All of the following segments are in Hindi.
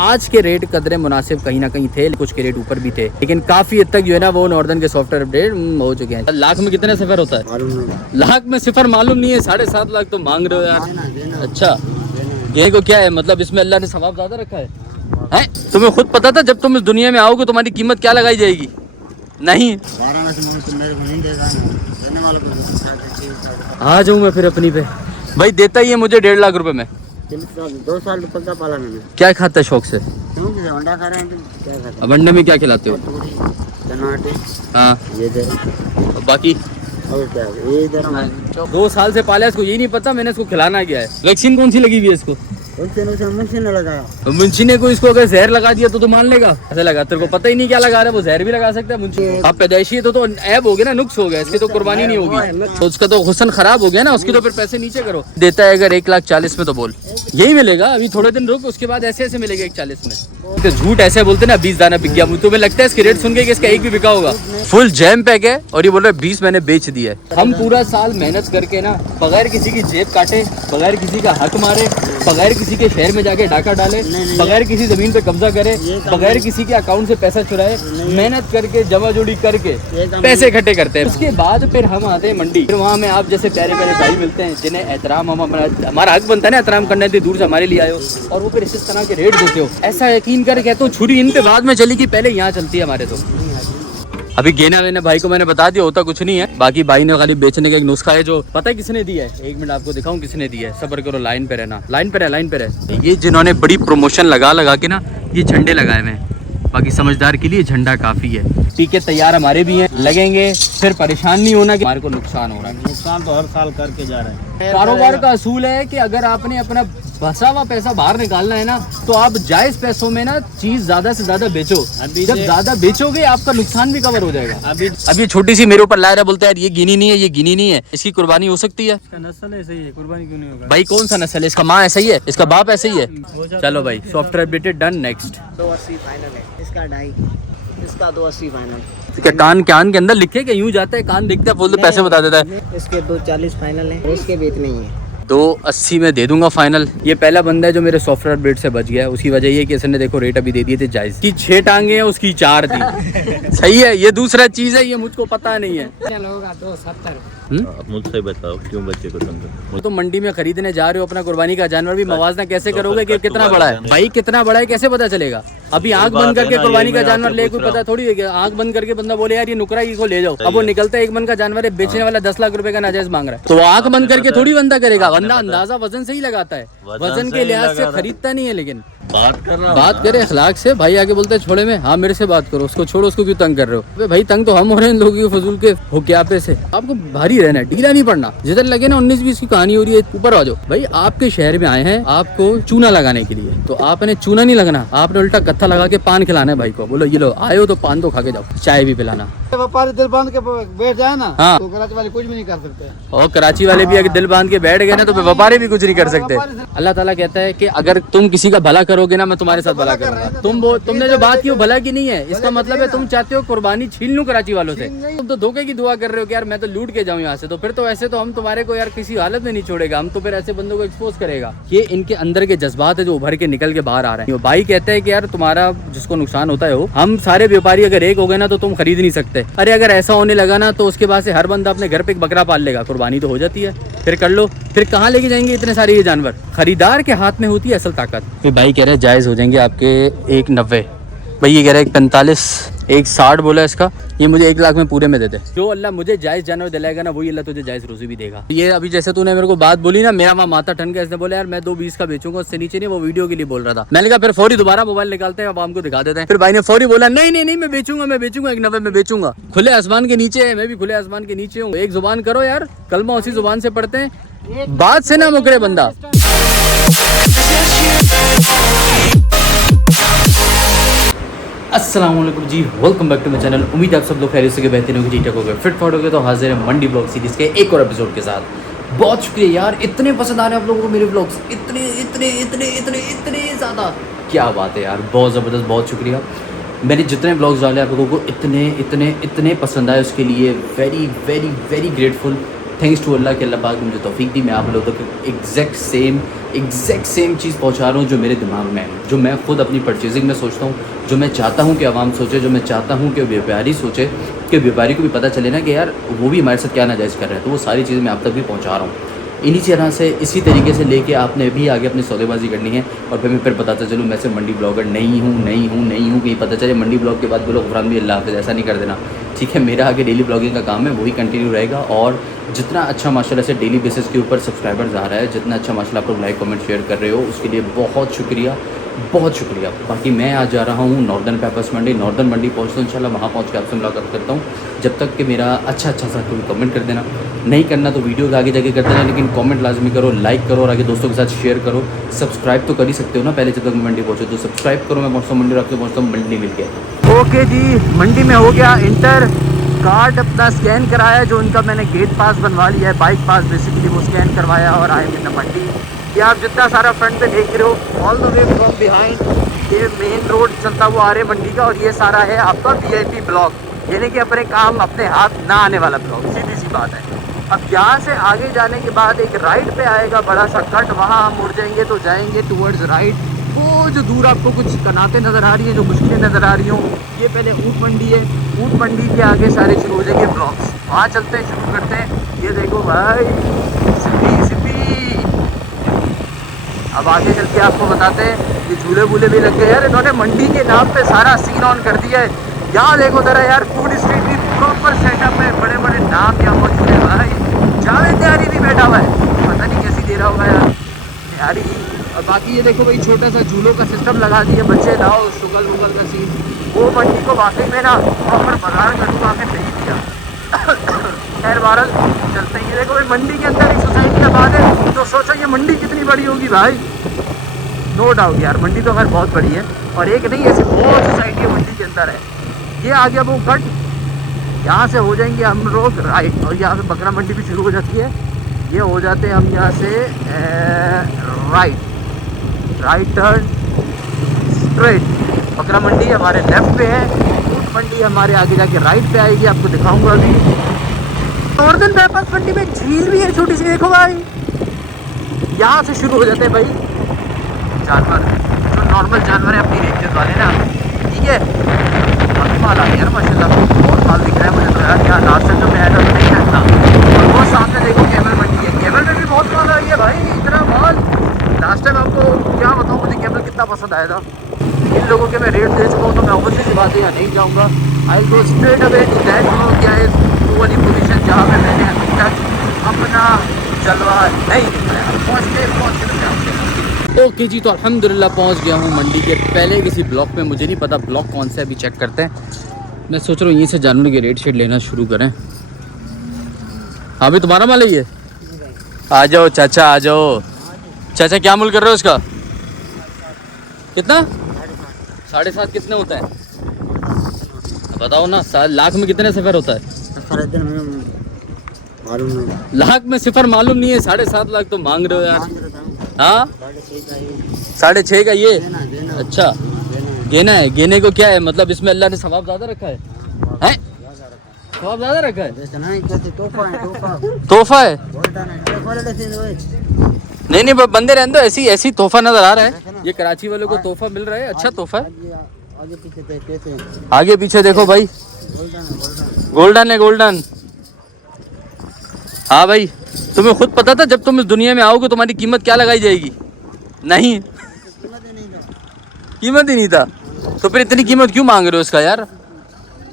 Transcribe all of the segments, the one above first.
आज के रेट कदरे मुनासिब कहीं ना कहीं थे, कुछ के रेट ऊपर भी थे, लेकिन काफी हद तक जो है ना वो नॉर्दर्न के सॉफ्टवेयर अपडेट हो चुके हैं। लाख में कितने सिफर होता है? लाख में सिफर मालूम नहीं है, 7.5 लाख तो मांग रहे हो यार। अच्छा, ये को क्या है मतलब, इसमें अल्लाह ने सवाब ज्यादा रखा है? तुम्हें खुद पता था जब तुम इस दुनिया में आओगे तुम्हारी कीमत क्या लगाई जाएगी? नहीं, आ जाऊँ मैं फिर अपनी पे। भाई देता ही है मुझे 1.5 लाख रुपए में। 2 साल पक्का पाला मैंने। क्या खाता है शौक से? अंडा खा रहे हैं तो क्या खाता? अब अंडे में क्या खिलाते हो? टमाटे। हाँ, ये दे। बाकी और क्या ये इधर 2 साल से पाला है इसको, यही नहीं पता मैंने इसको खिलाना क्या है। वैक्सीन कौन सी लगी हुई है इसको? मुंशी ने लगाया। तो मुंशी ने को इसको अगर जहर लगा दिया तो मान लेगा? ऐसा लगा, तेरे को पता ही नहीं क्या लगा रहा है, वो जहर भी लगा सकता है मुंशी। अब पैदाइशी है तो ऐब हो गया ना, नुक्स हो गया, इसकी तो कुर्बानी नहीं होगी, तो उसका तो हुस्न खराब हो गया ना, उसकी तो फिर पैसे नीचे करो। देता है अगर 1,40,000 में तो बोल यही मिलेगा, अभी थोड़े दिन रुक, उसके बाद ऐसे ऐसे मिलेगा 1,40,000 में। तो झूठ ऐसे बोलते ना 20 दाना बिक गया, तुम्हें लगता है इसके रेट सुन के कि इसका एक भी बिका होगा? फुल जैम पैक है और ये बोल रहा है 20 मैंने बेच दिया है। हम पूरा साल मेहनत करके ना बगैर किसी की जेब काटे, बगैर किसी का हक मारे, बगैर किसी के शहर में जाके डाका डाले, बगैर किसी जमीन पे कब्जा करे, बगैर किसी के अकाउंट से पैसा चुराए, मेहनत करके जमा जोड़ी करके पैसे इकट्ठे करते हैं। उसके बाद फिर हम आते हैं मंडी, फिर वहाँ में आप जैसे प्यारे प्यारे भाई मिलते हैं जिन्हें एहतराम हमारा हक बनता है ना एहतराम करने, दूर से हमारे लिए आए हो और वो फिर इस तरह के रेट देते हो। ऐसा यकीन कर कहते हो छुरी इन पे बाद में चली कि पहले यहाँ चलती है हमारे। तो अभी गेना वेना भाई को मैंने बता दिया, होता कुछ नहीं है, बाकी भाई ने खाली बेचने का एक नुस्खा है जो पता है किसने दिया है, 1 मिनट आपको दिखाऊं किसने दिया है, सब्र करो, लाइन पे रहना, लाइन पे रहे। ये जिन्होंने बड़ी प्रमोशन लगा के ना ये झंडे लगाए हुए हैं, बाकी समझदार के लिए झंडा काफी है। टीके तैयार हमारे भी हैं, लगेंगे, फिर परेशान नहीं होना कि हमारे को नुकसान हो रहा है। नुकसान तो हर साल करके जा रहे हैं। कारोबार का असूल है कि अगर आपने अपना फंसा हुआ पैसा बाहर निकालना है ना तो आप जायज पैसों में ना चीज ज्यादा से ज्यादा बेचो। जब ज्यादा बेचोगे आपका नुकसान भी कवर हो जाएगा। अभी छोटी सी मेरे ऊपर ला रहा, बोलता है ये गिनी नहीं है, ये गिनी नहीं है, इसकी कुर्बानी हो सकती है? इसका नस्ल है सही है, कुर्बानी क्यों नहीं होगा? भाई कौन सा नस्ल है इसका? माँ ऐसा ही है, इसका बाप ऐसे ही है। चलो भाई software updated done. Next 280 final है, इसका 2.5, इसका 280 फाइनल। क्या कान के अंदर लिखे कि यूं जाता है, कान देखता है, बोलते पैसे बता देता है। इसके 240 फाइनल है, इसके भी इतने ही है। 280 में दे दूंगा फाइनल। ये पहला बंदा है जो मेरे सॉफ्टवेयर अपडेट से बच गया है, उसकी वजह ये कि इसने देखो रेट अभी दे दिए थे जायज की 6 टांगे हैं, उसकी 4 थी। सही है, ये दूसरा चीज है, ये मुझको पता नहीं है। होगा 270। मुझसे बताओ क्यों बच्चे को तंग? तो मंडी में खरीदने जा रहे हो अपना कुर्बानी का जानवर, भी मवाजना कैसे करोगे कि कितना बड़ा है? भाई कितना बड़ा है कैसे पता चलेगा? अभी आंख बंद करके कुर्बानी का जानवर ले, कोई पता थोड़ी है। आंख बंद करके बंदा बोले यार ये नुकरा को ले जाओ, अब वो निकलता है 1 मन का जानवर है, बेचने वाला 10 लाख रुपए का नाजायज मांग रहा है, तो आंख बंद करके थोड़ी बंदा करेगा। बंदा अंदाजा वजन से ही लगाता है, वजन के लिहाज से खरीदता नहीं है। लेकिन बात करे अखलाक से, भाई आगे बोलते है छोड़े में, हाँ मेरे से बात करो, उसको छोड़ो, उसको क्यों तंग कर रहे हो? भाई तंग तो हम हो रहे हैं इन लोगों के फजूल के हुक्यापे से। आपको भारी रहना है, ढीला नहीं पड़ना। जिधर लगे ना 19-20 की कहानी हो रही है, ऊपर आ जाओ। भाई आपके शहर में आए हैं आपको चूना लगाने के लिए, तो आपने चूना नहीं लगना, आपने उल्टा कत्था लगा के पान खिलाना है भाई को। बोलो ये लो आए हो तो पान तो खा के जाओ, चाय भी पिलाना। व्यापारी दिल बांध के बैठ जाए ना, हाँ, तो कराची वाले कुछ भी नहीं कर सकते। और कराची वाले भी अगर दिल बांध के बैठ गए ना तो व्यापारी भी कुछ नहीं कर सकते। अल्लाह ताला कहता है कि अगर तुम किसी का भला करोगे ना मैं तुम्हारे साथ भला करूंगा। तुमने जो बात की वो भला की नहीं है, इसका मतलब है तुम चाहते हो कुर्बानी छीन लूं कराची वालों से। तुम तो धोखे की दुआ कर रहे हो कि यार मैं तो लूट के जाऊं यहाँ से, तो फिर तो ऐसे तो हम तुम्हारे को यार किसी हालत में नहीं छोड़ेगा, हम तो फिर ऐसे बंदों को एक्सपोज करेगा। ये इनके अंदर के जज्बात है जो उभर के निकल के बाहर आ रहे हैं। भाई कहते हैं कि यार तुम्हारा जिसको नुकसान होता है हो, हम सारे व्यापारी अगर एक हो गए ना तो तुम खरीद नहीं सकते। अरे अगर ऐसा होने लगा ना तो उसके बाद से हर बंदा अपने घर पे एक बकरा पाल लेगा, कुर्बानी तो हो जाती है। फिर कर लो, फिर कहाँ लेके जाएंगे इतने सारे ये जानवर? खरीदार के हाथ में होती है असल ताकत। फिर भाई कह रहे हैं जायज हो जाएंगे आपके 190। भाई ये कह रहे हैं 45, 160 बोला इसका, ये मुझे 1 लाख में पूरे में दे दे। जो अल्लाह मुझे जायज जानवर दिलाएगा ना वही अल्लाह तुझे जायज रोजी भी देगा। ये अभी जैसे तूने मेरे को बात बोली ना, मेरा वहाँ माथा ठन गया। इसने बोला यार मैं 220 का बेचूंगा, उससे नीचे नहीं। वो वीडियो के लिए बोल रहा था। मैंने कहा फिर फौरी दोबारा मोबाइल निकालते हैं, अब हमको दिखा देते हैं। फिर भाई ने फौरी बोला नहीं नहीं नहीं मैं बेचूंगा 190 में बेचूंगा। खुले आसमान के नीचे है, मैं भी खुले आसमान के नीचे हूँ। एक जुबान करो यार, कलमा उसी जुबान से पढ़ते हैं, बात से ना मुकरे बंदा। अस्सलाम वालेकुम जी, welcome back to my channel. उम्मीद है आप सब लोग खैरियत से बेहतरीन होंगे, ठीक ठाक होंगे, फिट फाट होंगे। तो हाजिर है मंडी ब्लॉग सीरीज के एक और एपिसोड के साथ। बहुत शुक्रिया यार, इतने पसंद आ रहे हैं आप लोगों को मेरे ब्लॉग्स, इतने इतने इतने इतने इतने ज़्यादा। क्या बात है यार, बहुत ज़बरदस्त, बहुत शुक्रिया। मैंने जितने ब्लॉग्स डाले आप लोगों को इतने इतने इतने पसंद आए, उसके लिए very very very grateful. Thanks to Allah के अल्लाह पाक ने मुझे तौफीक दी, मैं आप लोगों तक एग्जैक्ट सेम चीज़ पहुंचा रहा हूं जो मेरे दिमाग में है, जो मैं खुद अपनी परचेजिंग में सोचता हूं, जो मैं चाहता हूं कि आवाम सोचे, जो मैं चाहता हूं कि व्यापारी सोचे, कि व्यापारी को भी पता चले ना कि यार वो भी हमारे साथ क्या नाजायज़ कर रहे हैं। तो वो सारी चीज़ें मैं आप तक भी पहुँचा रहा हूँ। इन्हीं तरह से इसी तरीके से लेके आपने भी आगे अपनी सौदेबाजी करनी है। और फिर मैं बताता चलूँ मैं सिर्फ मंडी ब्लॉगर नहीं हूँ कि पता चले मंडी ब्लॉग के बाद बोलो ग़ुफ़रान भी अल्लाह हाफ़िज़, ऐसा नहीं कर देना, ठीक है। मेरा आगे डेली ब्लॉगिंग का काम है, वही कंटिन्यू रहेगा। और जितना अच्छा माशाल्लाह से डेली बेसिस के ऊपर सब्सक्राइबर्स आ रहा है, जितना अच्छा माशाल्लाह आप लोग लाइक कमेंट शेयर कर रहे हो, उसके लिए बहुत शुक्रिया। बाकी मैं आज जा रहा हूँ नॉर्दर्न पेपर्स मंडी, नॉर्दर्न मंडी पहुँचता हूँ इंशाल्लाह। वहाँ पहुँच के आपसे मुलाकात करता हूँ। जब तक कि मेरा अच्छा सा कोई कमेंट कर देना, नहीं करना तो वीडियो के आगे जाके कर देना, लेकिन कमेंट लाजमी करो, लाइक करो और आगे दोस्तों के साथ शेयर करो। सब्सक्राइब तो कर ही सकते हो ना पहले, जब तक मंडी पहुँचो तो सब्सक्राइब करो। मैं पहुँचता हूँ मंडी, आपसे पहुँचता हूँ मंडी मिल के। ओके जी, मंडी में हो गया इंटर, कार्ड अपना स्कैन कराया, जो उनका मैंने गेट पास बनवा लिया है, बाइक पास बेसिकली, वो स्कैन करवाया और आए थे मंडी। ये आप जितना सारा फ्रंट पे देख रहे हो, all the way from behind ये मेन रोड चलता हुआ आ रहे मंडी का। और ये सारा है आपका VIP ब्लॉक, यानी कि अपने काम अपने हाथ ना आने वाला ब्लॉक, सीधी सी बात है। अब यहाँ से आगे जाने के बाद एक राइट पे आएगा बड़ा सा कट, वहाँ हम मुड़ जाएंगे तो जाएंगे टूवर्ड्स राइट। वो जो दूर आपको कुछ कनातें नज़र आ रही हैं, जो मुश्किलें नज़र आ रही हों, ये पहले ऊँट मंडी है। ऊँट मंडी के आगे सारे शुरू हो जाएंगे ब्लॉक्स, वहाँ चलते हैं, शुरू करते हैं। ये देखो भाई सिपी। अब आगे चल के आपको बताते हैं, ये झूले वूले भी लग गए यार, इन्होंने मंडी के नाम पे सारा सीन ऑन कर दिया है। यहाँ देखो ज़रा यार, फूड स्ट्रीट भी प्रॉपर सेटअप है, बड़े बड़े नाम यहाँ मौजूद है भाई। जावेद त्यारी भी बैठा हुआ है, पता नहीं कैसी दे रहा होगा यार त्यारी। और बाकी ये देखो भाई, छोटा सा झूलों का सिस्टम लगा दिया, बच्चे लाओ, शुगल वुगल का सीन। वो मंडी को वाकई में ना प्रॉपर बाजार करूँगा के नहीं दिया। खैर बहरहाल चलते ही। देखो भाई, मंडी के अंदर एक सोसाइटी आबाद है, तो सोचो ये मंडी कितनी बड़ी होगी भाई। नो डाउट यार, मंडी तो खैर बहुत बड़ी है, और एक नहीं ऐसी बहुत सोसाइटी है मंडी के अंदर है। ये आ गया वो कट, यहाँ से हो जाएंगे हम लोग राइट, और यहाँ से बकरा मंडी भी शुरू हो जाती है। ये हो जाते हैं हम यहाँ से राइट टर्न स्ट्रेट। बकरा मंडी हमारे लेफ्ट पे है, ऊँट मंडी हमारे आगे जाके राइट पे आएगी, आपको दिखाऊंगा अभी। नॉर्दर्न पेपर्स मंडी में झील भी है छोटी सी, देखो भाई। यहाँ से शुरू हो जाते हैं भाई जानवर, जो नॉर्मल जानवर है अपनी रेंज वाले ना, ठीक है। काफ़ी माल आ गया यार माशाल्लाह, बहुत माल दिख रहा है मुझे तो यार। यहाँ लास्ट टाइम जब मैं आया था तो नहीं था। और वो सामने देखो कैमल मंडी है, कैमल में भी बहुत माल आ गया भाई, इतना माल। लास्ट टाइम आपको क्या बताऊँ मुझे कैमल कितना पसंद आया था। इन लोगों के मैं रेट दे चुका हूँ, तो मैं ऑब्वियसली सी बात है यहाँ नहीं जाऊँगा। I go straight away to that क्या है वो वाली पोजीशन जहाँ पे मैंने अभी तक अपना जलवा नहीं दिखाया। ओके जी, तो अल्हम्दुलिल्लाह पहुंच गया हूं मंडी के पहले किसी ब्लॉक में। मुझे नहीं पता ब्लॉक कौन सा है, अभी चेक करते हैं। मैं सोच रहा हूँ यहीं से जानवर के रेट शेट लेना शुरू करें। हाँ भाई, तुम्हारा माल है ये? आ जाओ चाचा, आ जाओ चाचा। क्या मूल कर रहे हो इसका? कितना? 7.5 कितने होता है बताओ ना। लाख में कितने सफ़र होता है? लाख में सिफर मालूम नहीं है, 7.5 लाख तो मांग रहे हो यार। हाँ 6.5 का ये? अच्छा गेना है। गेने को क्या है मतलब, इसमें अल्लाह ने सवाब ज़्यादा रखा है? हैं सवाब ज़्यादा रखा है? तोहफा है? नहीं बंदे रहने दो, ऐसी तोहफा नजर आ रहा है। ये कराची वालों को तोहफा मिल रहा है, अच्छा तोहफा है। आगे पीछे देखो भाई, गोल्डन है, गोल्डन। हाँ भाई, तुम्हें खुद पता था जब तुम इस दुनिया में आओगे तुम्हारी कीमत क्या लगाई जाएगी? नहीं, कीमत ही नहीं था, तो फिर इतनी कीमत क्यों मांग रहे हो इसका यार?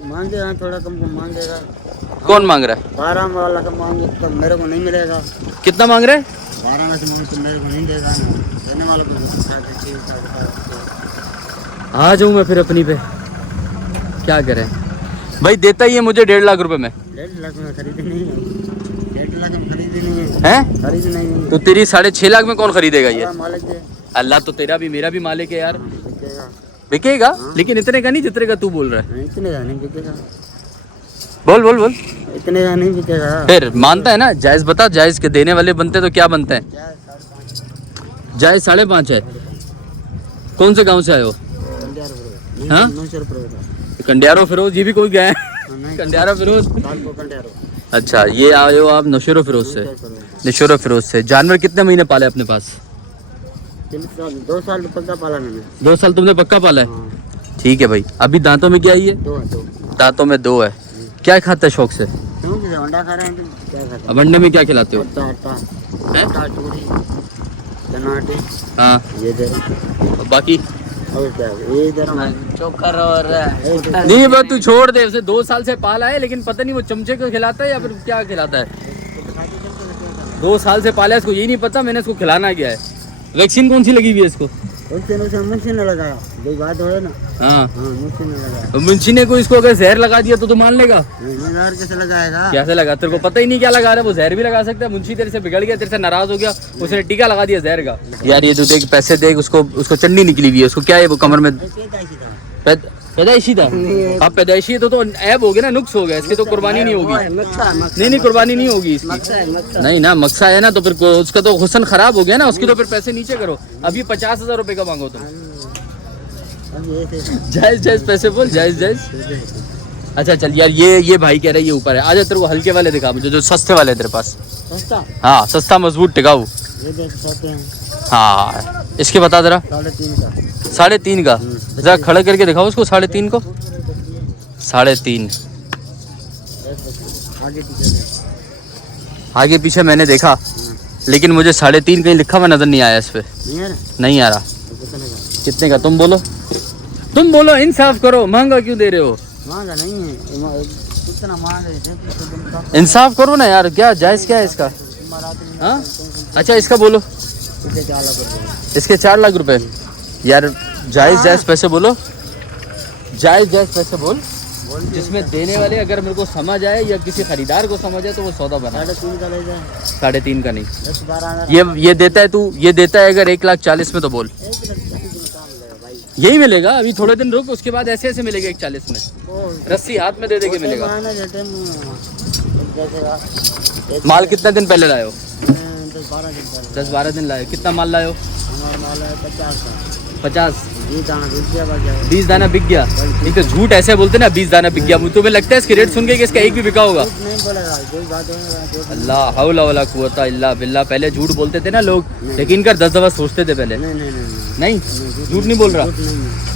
मांगे थोड़ा कम मांगेगा। कौन मांग रहा है? 12 वाला का मांगे तो मेरे को नहीं मिलेगा। कितना मांग रहे हैं? 12 में से मांगे तो मेरे को नहीं देगा, देने वालों को। आ जाऊँ मैं फिर अपनी पे, क्या करें भाई? देता ही है मुझे 1.5 लाख रुपए में। 1.5 लाख में खरीदी नहीं है, 1.5 लाख में खरीदी नहीं है। हैं? खरीदी नहीं है तो तेरी 6.5 लाख में कौन खरीदेगा ये? मालिक है अल्लाह, तो तेरा भी मेरा भी मालिक है यार। बिकेगा लेकिन इतने का नहीं जितने का तू बोल रहा है। इतने का नहीं बिकेगा। बोल इतने का नहीं बिकेगा। फिर मानता है ना? जायज बता, जायज के देने वाले बनते तो क्या बनते हैं? जायज 5.5 है। कौन से गांव से आए हो? हाँ, कंडियारो फिरोज, ये भी कोई गया है? कंडियारो फिरोज। अच्छा, ये आए हो आप नौशेरो फिरोज से? नौशेरो फिरोज से। जानवर कितने महीने पाले अपने पास? 2 साल तो पक्का पाला मैंने। 2 साल तुमने पक्का पाला है? हाँ। ठीक है भाई। अभी दांतों में क्या है ये? 2 दांतों में 2 है। क्या खाता है शौक से? अंडा खा रहे हैं तो क्या खाता अब अंडे में क्या खिलाते हो? हैं? टमाटे हाँ, ये दे और बाकी और क्या ये इधर चोकर और नहीं, बस तू छोड़ दे उसे। 2 साल से पाला है, लेकिन पता नहीं वो चमचे को खिलाता है या फिर क्या खिलाता है। 2 साल से पाला है, इसको यही नहीं पता मैंने इसको खिलाना क्या है। वैक्सीन कौन सी लगी हुई है इसको? मुझसे न लगाया जो बात हो ना। हाँ, मुझसे न लगाया। तो मुंशी ने को इसको अगर जहर लगा दिया तो मान लेगा? कैसे लगाएगा? कैसे लगा? तेरे को पता ही नहीं क्या लगा रहा है। वो जहर भी लगा सकता है। मुंशी तेरे से बिगड़ गया, तेरे से नाराज हो गया, उसने टीका लगा दिया जहर का। यार ये तो देख, पैसे देख, उसको चंडी निकली हुई है। उसको क्या है वो कमर में? पैदाइशी था। अब पैदाइशी है तो ऐब हो गया ना, नुक्स हो गया। इसकी तो कुर्बानी नहीं होगी। नहीं, कुर्बानी नहीं होगी इसकी। नहीं ना, मक्सा है ना, तो फिर उसका तो हुस्न खराब हो गया ना। उसकी तो फिर पैसे नीचे करो। अभी 50,000 रुपए का मांगो तुम। जायज पैसे बोल, जायज। अच्छा चल यार, ये भाई कह रहे हैं ये ऊपर है। आजा तेरे को हल्के वाले दिखा मुझे, जो सस्ते वाले है तेरे पास। सस्ता? हाँ, सस्ता मजबूत टिकाऊ। ये देख सकते हैं। हाँ, इसके बता जरा। 3.5 का। 3.5 का? जरा खड़ा करके दिखाओ उसको 3.5 को। 3.5 आगे पीछे मैंने देखा, लेकिन मुझे 3.5 कहीं लिखा हुआ नजर नहीं आया इस पे। नहीं आ रहा। कितने का? तुम बोलो, इंसाफ करो। महंगा क्यों दे रहे हो? महंगा नहीं है, कितना महंगा है। इंसाफ करो ना यार, क्या जायज क्या है इसका? हाँ, अच्छा इसका बोलो। इसके 4 लाख रुपए। यार जायज पैसे बोलो, जायज पैसे बोल, जिसमें देने वाले अगर मेरे को समझ आए या किसी खरीदार को समझ आए तो वो सौदा बना। 3.5 का ले जाए। 3.5 का नहीं। 10-12 ये देता है तू, ये देता है अगर 1,40,000 में तो बोल। यही मिलेगा। अभी थोड़े दिन रुक, उसके बाद ऐसे मिलेगा 1,40,000 में। रस्सी हाथ में दे के मिलेगा। माल कितना दिन पहले लाए हो? 10-12 दिन लाए। कितना माल लाए हो? 50। 20 दाना बिक गया। नहीं तो झूठ ऐसे बोलते ना, 20 दाना बिक गया। तुम्हें लगता है इसके रेट सुन के कि इसका एक भी बिका होगा? अल्लाह हौला वला कुव्वता इल्ला बिल्लाह। पहले झूठ बोलते थे ना लोग, लेकिन कर 10 दफा सोचते थे पहले। नहीं, झूठ नहीं बोल रहा।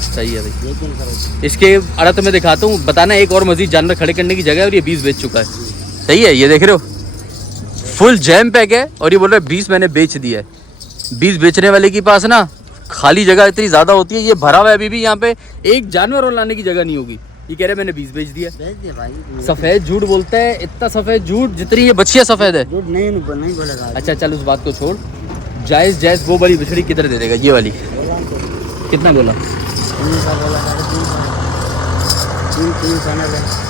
सही है भाई। इसके अड़ा तो मैं दिखाता हूँ, बताना एक और मजीद जानवर खड़े करने की जगह है और ये 20 बेच चुका है। सही है, ये देख रहे हो, फुल जैम पैक है और ये बोल रहा है 20 मैंने बेच दिया है। 20 बेचने वाले के पास ना खाली जगह इतनी ज्यादा होती है, ये भरा हुआ है। अभी भी यहाँ पे एक जानवर और लाने की जगह नहीं होगी। ये कह रहे मैंने 20 बेच दिया। भाई सफेद झूठ बोलता है, इतना सफेद झूठ जितनी ये बच्चियां सफेद है। झूठ नहीं बोलेगा। अच्छा चल उस बात को छोड़, जायज वो वाली बछड़ी किधर दे देगा? ये वाली कितना बोला?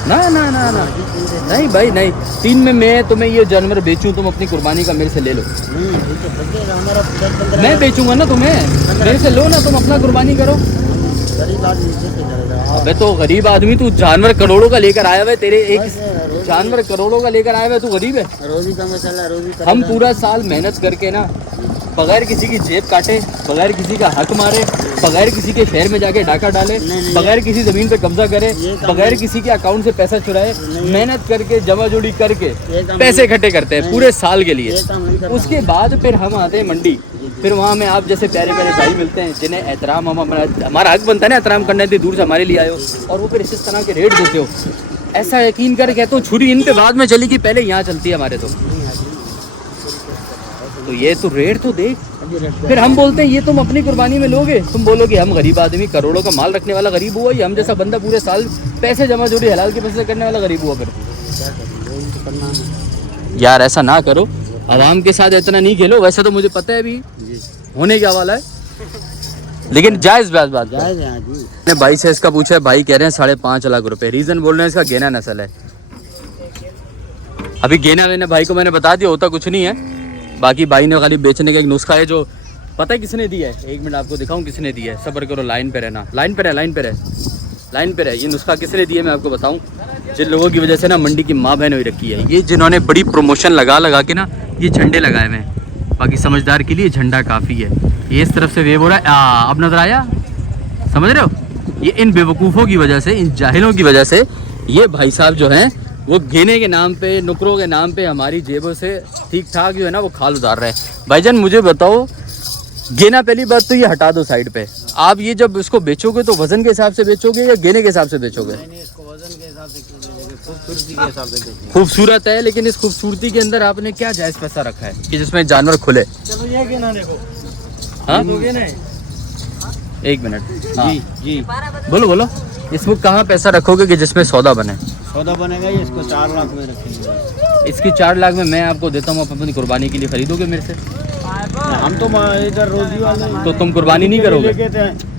ना नहीं भाई नहीं। 3 में मैं तुम्हें ये जानवर बेचूं, तुम अपनी कुर्बानी का मेरे से ले लो। मैं बेचूंगा ना तुम्हें, मेरे से लो ना, तुम अपना कुर्बानी करो। अबे तो गरीब आदमी, तू जानवर करोड़ों का लेकर आया हुआ है। तेरे एक जानवर करोड़ों का लेकर आया हुआ है, तू गरीब है। रोजी का मसला, रोजी का। हम पूरा साल मेहनत करके ना, बगैर किसी की जेब काटे, बगैर किसी का हक मारे, बगैर किसी के शहर में जाके डाका डाले, बगैर किसी जमीन पे कब्जा करे, बगैर किसी के अकाउंट से पैसा चुराए, मेहनत करके जमा जोड़ी करके पैसे इकट्ठे करते हैं पूरे साल के लिए। उसके बाद फिर हम आते हैं मंडी। फिर वहाँ में आप जैसे प्यारे प्यारे भाई मिलते हैं, जिन्हें एहतराम हमारा हक बनता है ना एहतराम करना, इतनी दूर से हमारे लिए आए हो और वो फिर इस तरह के रेट देते हो। ऐसा यकीन कर कहते हो छुरी इन पे बाद में चली कि पहले यहाँ चलती है हमारे। तो ये तो रेट तो देख। फिर हम बोलते हैं ये तुम अपनी कुर्बानी में लोगे। तुम बोलोगे हम गरीब आदमी, करोड़ों का माल रखने वाला गरीब हुआ, ये हम जैसा बंदा पूरे साल पैसे जमा जोड़ी हलाल के पैसे करने वाला गरीब हुआ। फिर यार ऐसा ना करो, आवाम के साथ इतना नहीं खेलो। वैसे तो मुझे पता है अभी होने क्या वाला है, लेकिन जायज बात है। भाई से इसका पूछा है, भाई कह रहे हैं 5.5 लाख रुपए। रीजन बोल रहे हैं इसका गेना नस्ल है। अभी गेना मैंने भाई को मैंने बता दिया, होता कुछ नहीं है। बाकी भाई ने खाली बेचने का एक नुस्खा है, जो पता है किसने दिया है? 1 मिनट आपको दिखाऊं किसने दिया है। सब्र करो, लाइन पे रहना। लाइन पे रहे। ये नुस्खा किसने दिया मैं आपको बताऊं। जिन लोगों की वजह से ना मंडी की माँ बहन हुई रखी है, ये जिन्होंने बड़ी प्रमोशन लगा के ना ये झंडे लगाए हुए हैं। बाकी समझदार के लिए झंडा काफ़ी है। ये इस तरफ से वेव हो रहा है, अब नजर आया? समझ रहे हो? ये इन बेवकूफ़ों की वजह से, इन जाहिलों की वजह से ये भाई साहब जो हैं वो घेने के नाम पे, नुकरों के नाम पे हमारी जेबों से ठीक ठाक जो है ना वो खाल उतार रहे हैं। भाईजान मुझे बताओ, गेना पहली बात तो ये हटा दो साइड पे, आप ये जब इसको बेचोगे तो वजन के हिसाब से बेचोगे या गेने के हिसाब से बेचोगे? इसको वजन के हिसाब से क्यों बेचेंगे, खूबसूरती के हिसाब से बेचेंगे। खूबसूरत है, लेकिन इस खूबसूरती के अंदर आपने क्या जायज पैसा रखा है कि जिसमें जानवर खुले? चलो ये गेना देखो। हाँ गेना है। एक मिनट, हाँ जी बोलो बोलो, इसमें कहाँ पैसा रखोगे कि जिसमें सौदा बने? सौदा बनेगा ये, इसको 4 लाख में रखेंगे। इसकी 4 लाख में मैं आपको देता हूँ, आप अपनी कुर्बानी के लिए खरीदोगे मेरे से? हम तो इधर रोजी वाले हैं। तो तुम कुर्बानी नहीं करोगे?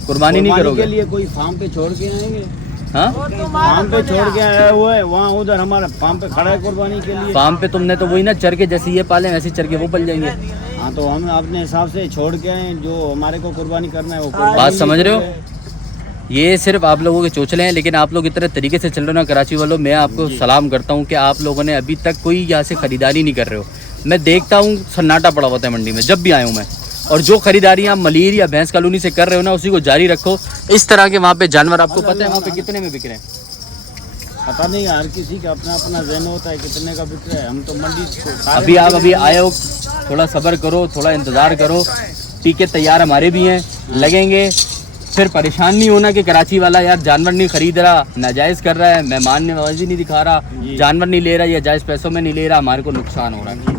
कुर्बानी नहीं करोगे? के लिए कोई फार्म पे छोड़ के आएंगे। हाँ फार्म पे छोड़ के आया हुआ है, वहाँ उधर हमारा फार्म पे खड़ा है कुर्बानी के लिए। फार्म पे तुमने तो वही ना चर के जैसे ये पाले वैसे चर के वो पल जाएंगे। हाँ तो हम अपने हिसाब से छोड़ के आए, जो हमारे को कुर्बानी करना है वो बात समझ रहे हो? ये सिर्फ आप लोगों के चोचले हैं, लेकिन आप लोग इतने तरीके से चल रहे हो ना कराची वालों, मैं आपको सलाम करता हूँ कि आप लोगों ने अभी तक कोई यहाँ से खरीदारी नहीं कर रहे हो। मैं देखता हूँ सन्नाटा पड़ा होता है मंडी में जब भी आया हूँ मैं, और जो खरीदारी आप मलीर या भैंस कॉलोनी से कर रहे हो ना उसी को जारी रखो। इस तरह के वहाँ पे जानवर आपको पता है वहाँ पे कितने में बिक रहे हैं? पता नहीं, हर किसी का अपना अपना ज़हन होता है कितने का बिक रहा है। हम तो मंडी अभी आप अभी आए हो, थोड़ा सब्र करो, थोड़ा इंतज़ार करो, टीके तैयार हमारे भी हैं, लगेंगे। फिर परेशान नहीं होना कि कराची वाला यार जानवर नहीं खरीद रहा, नाजायज़ कर रहा है, मेहमान नवाजी नहीं दिखा रहा, जानवर नहीं ले रहा या जायज़ पैसों में नहीं ले रहा, हमारे को नुकसान हो रहा है।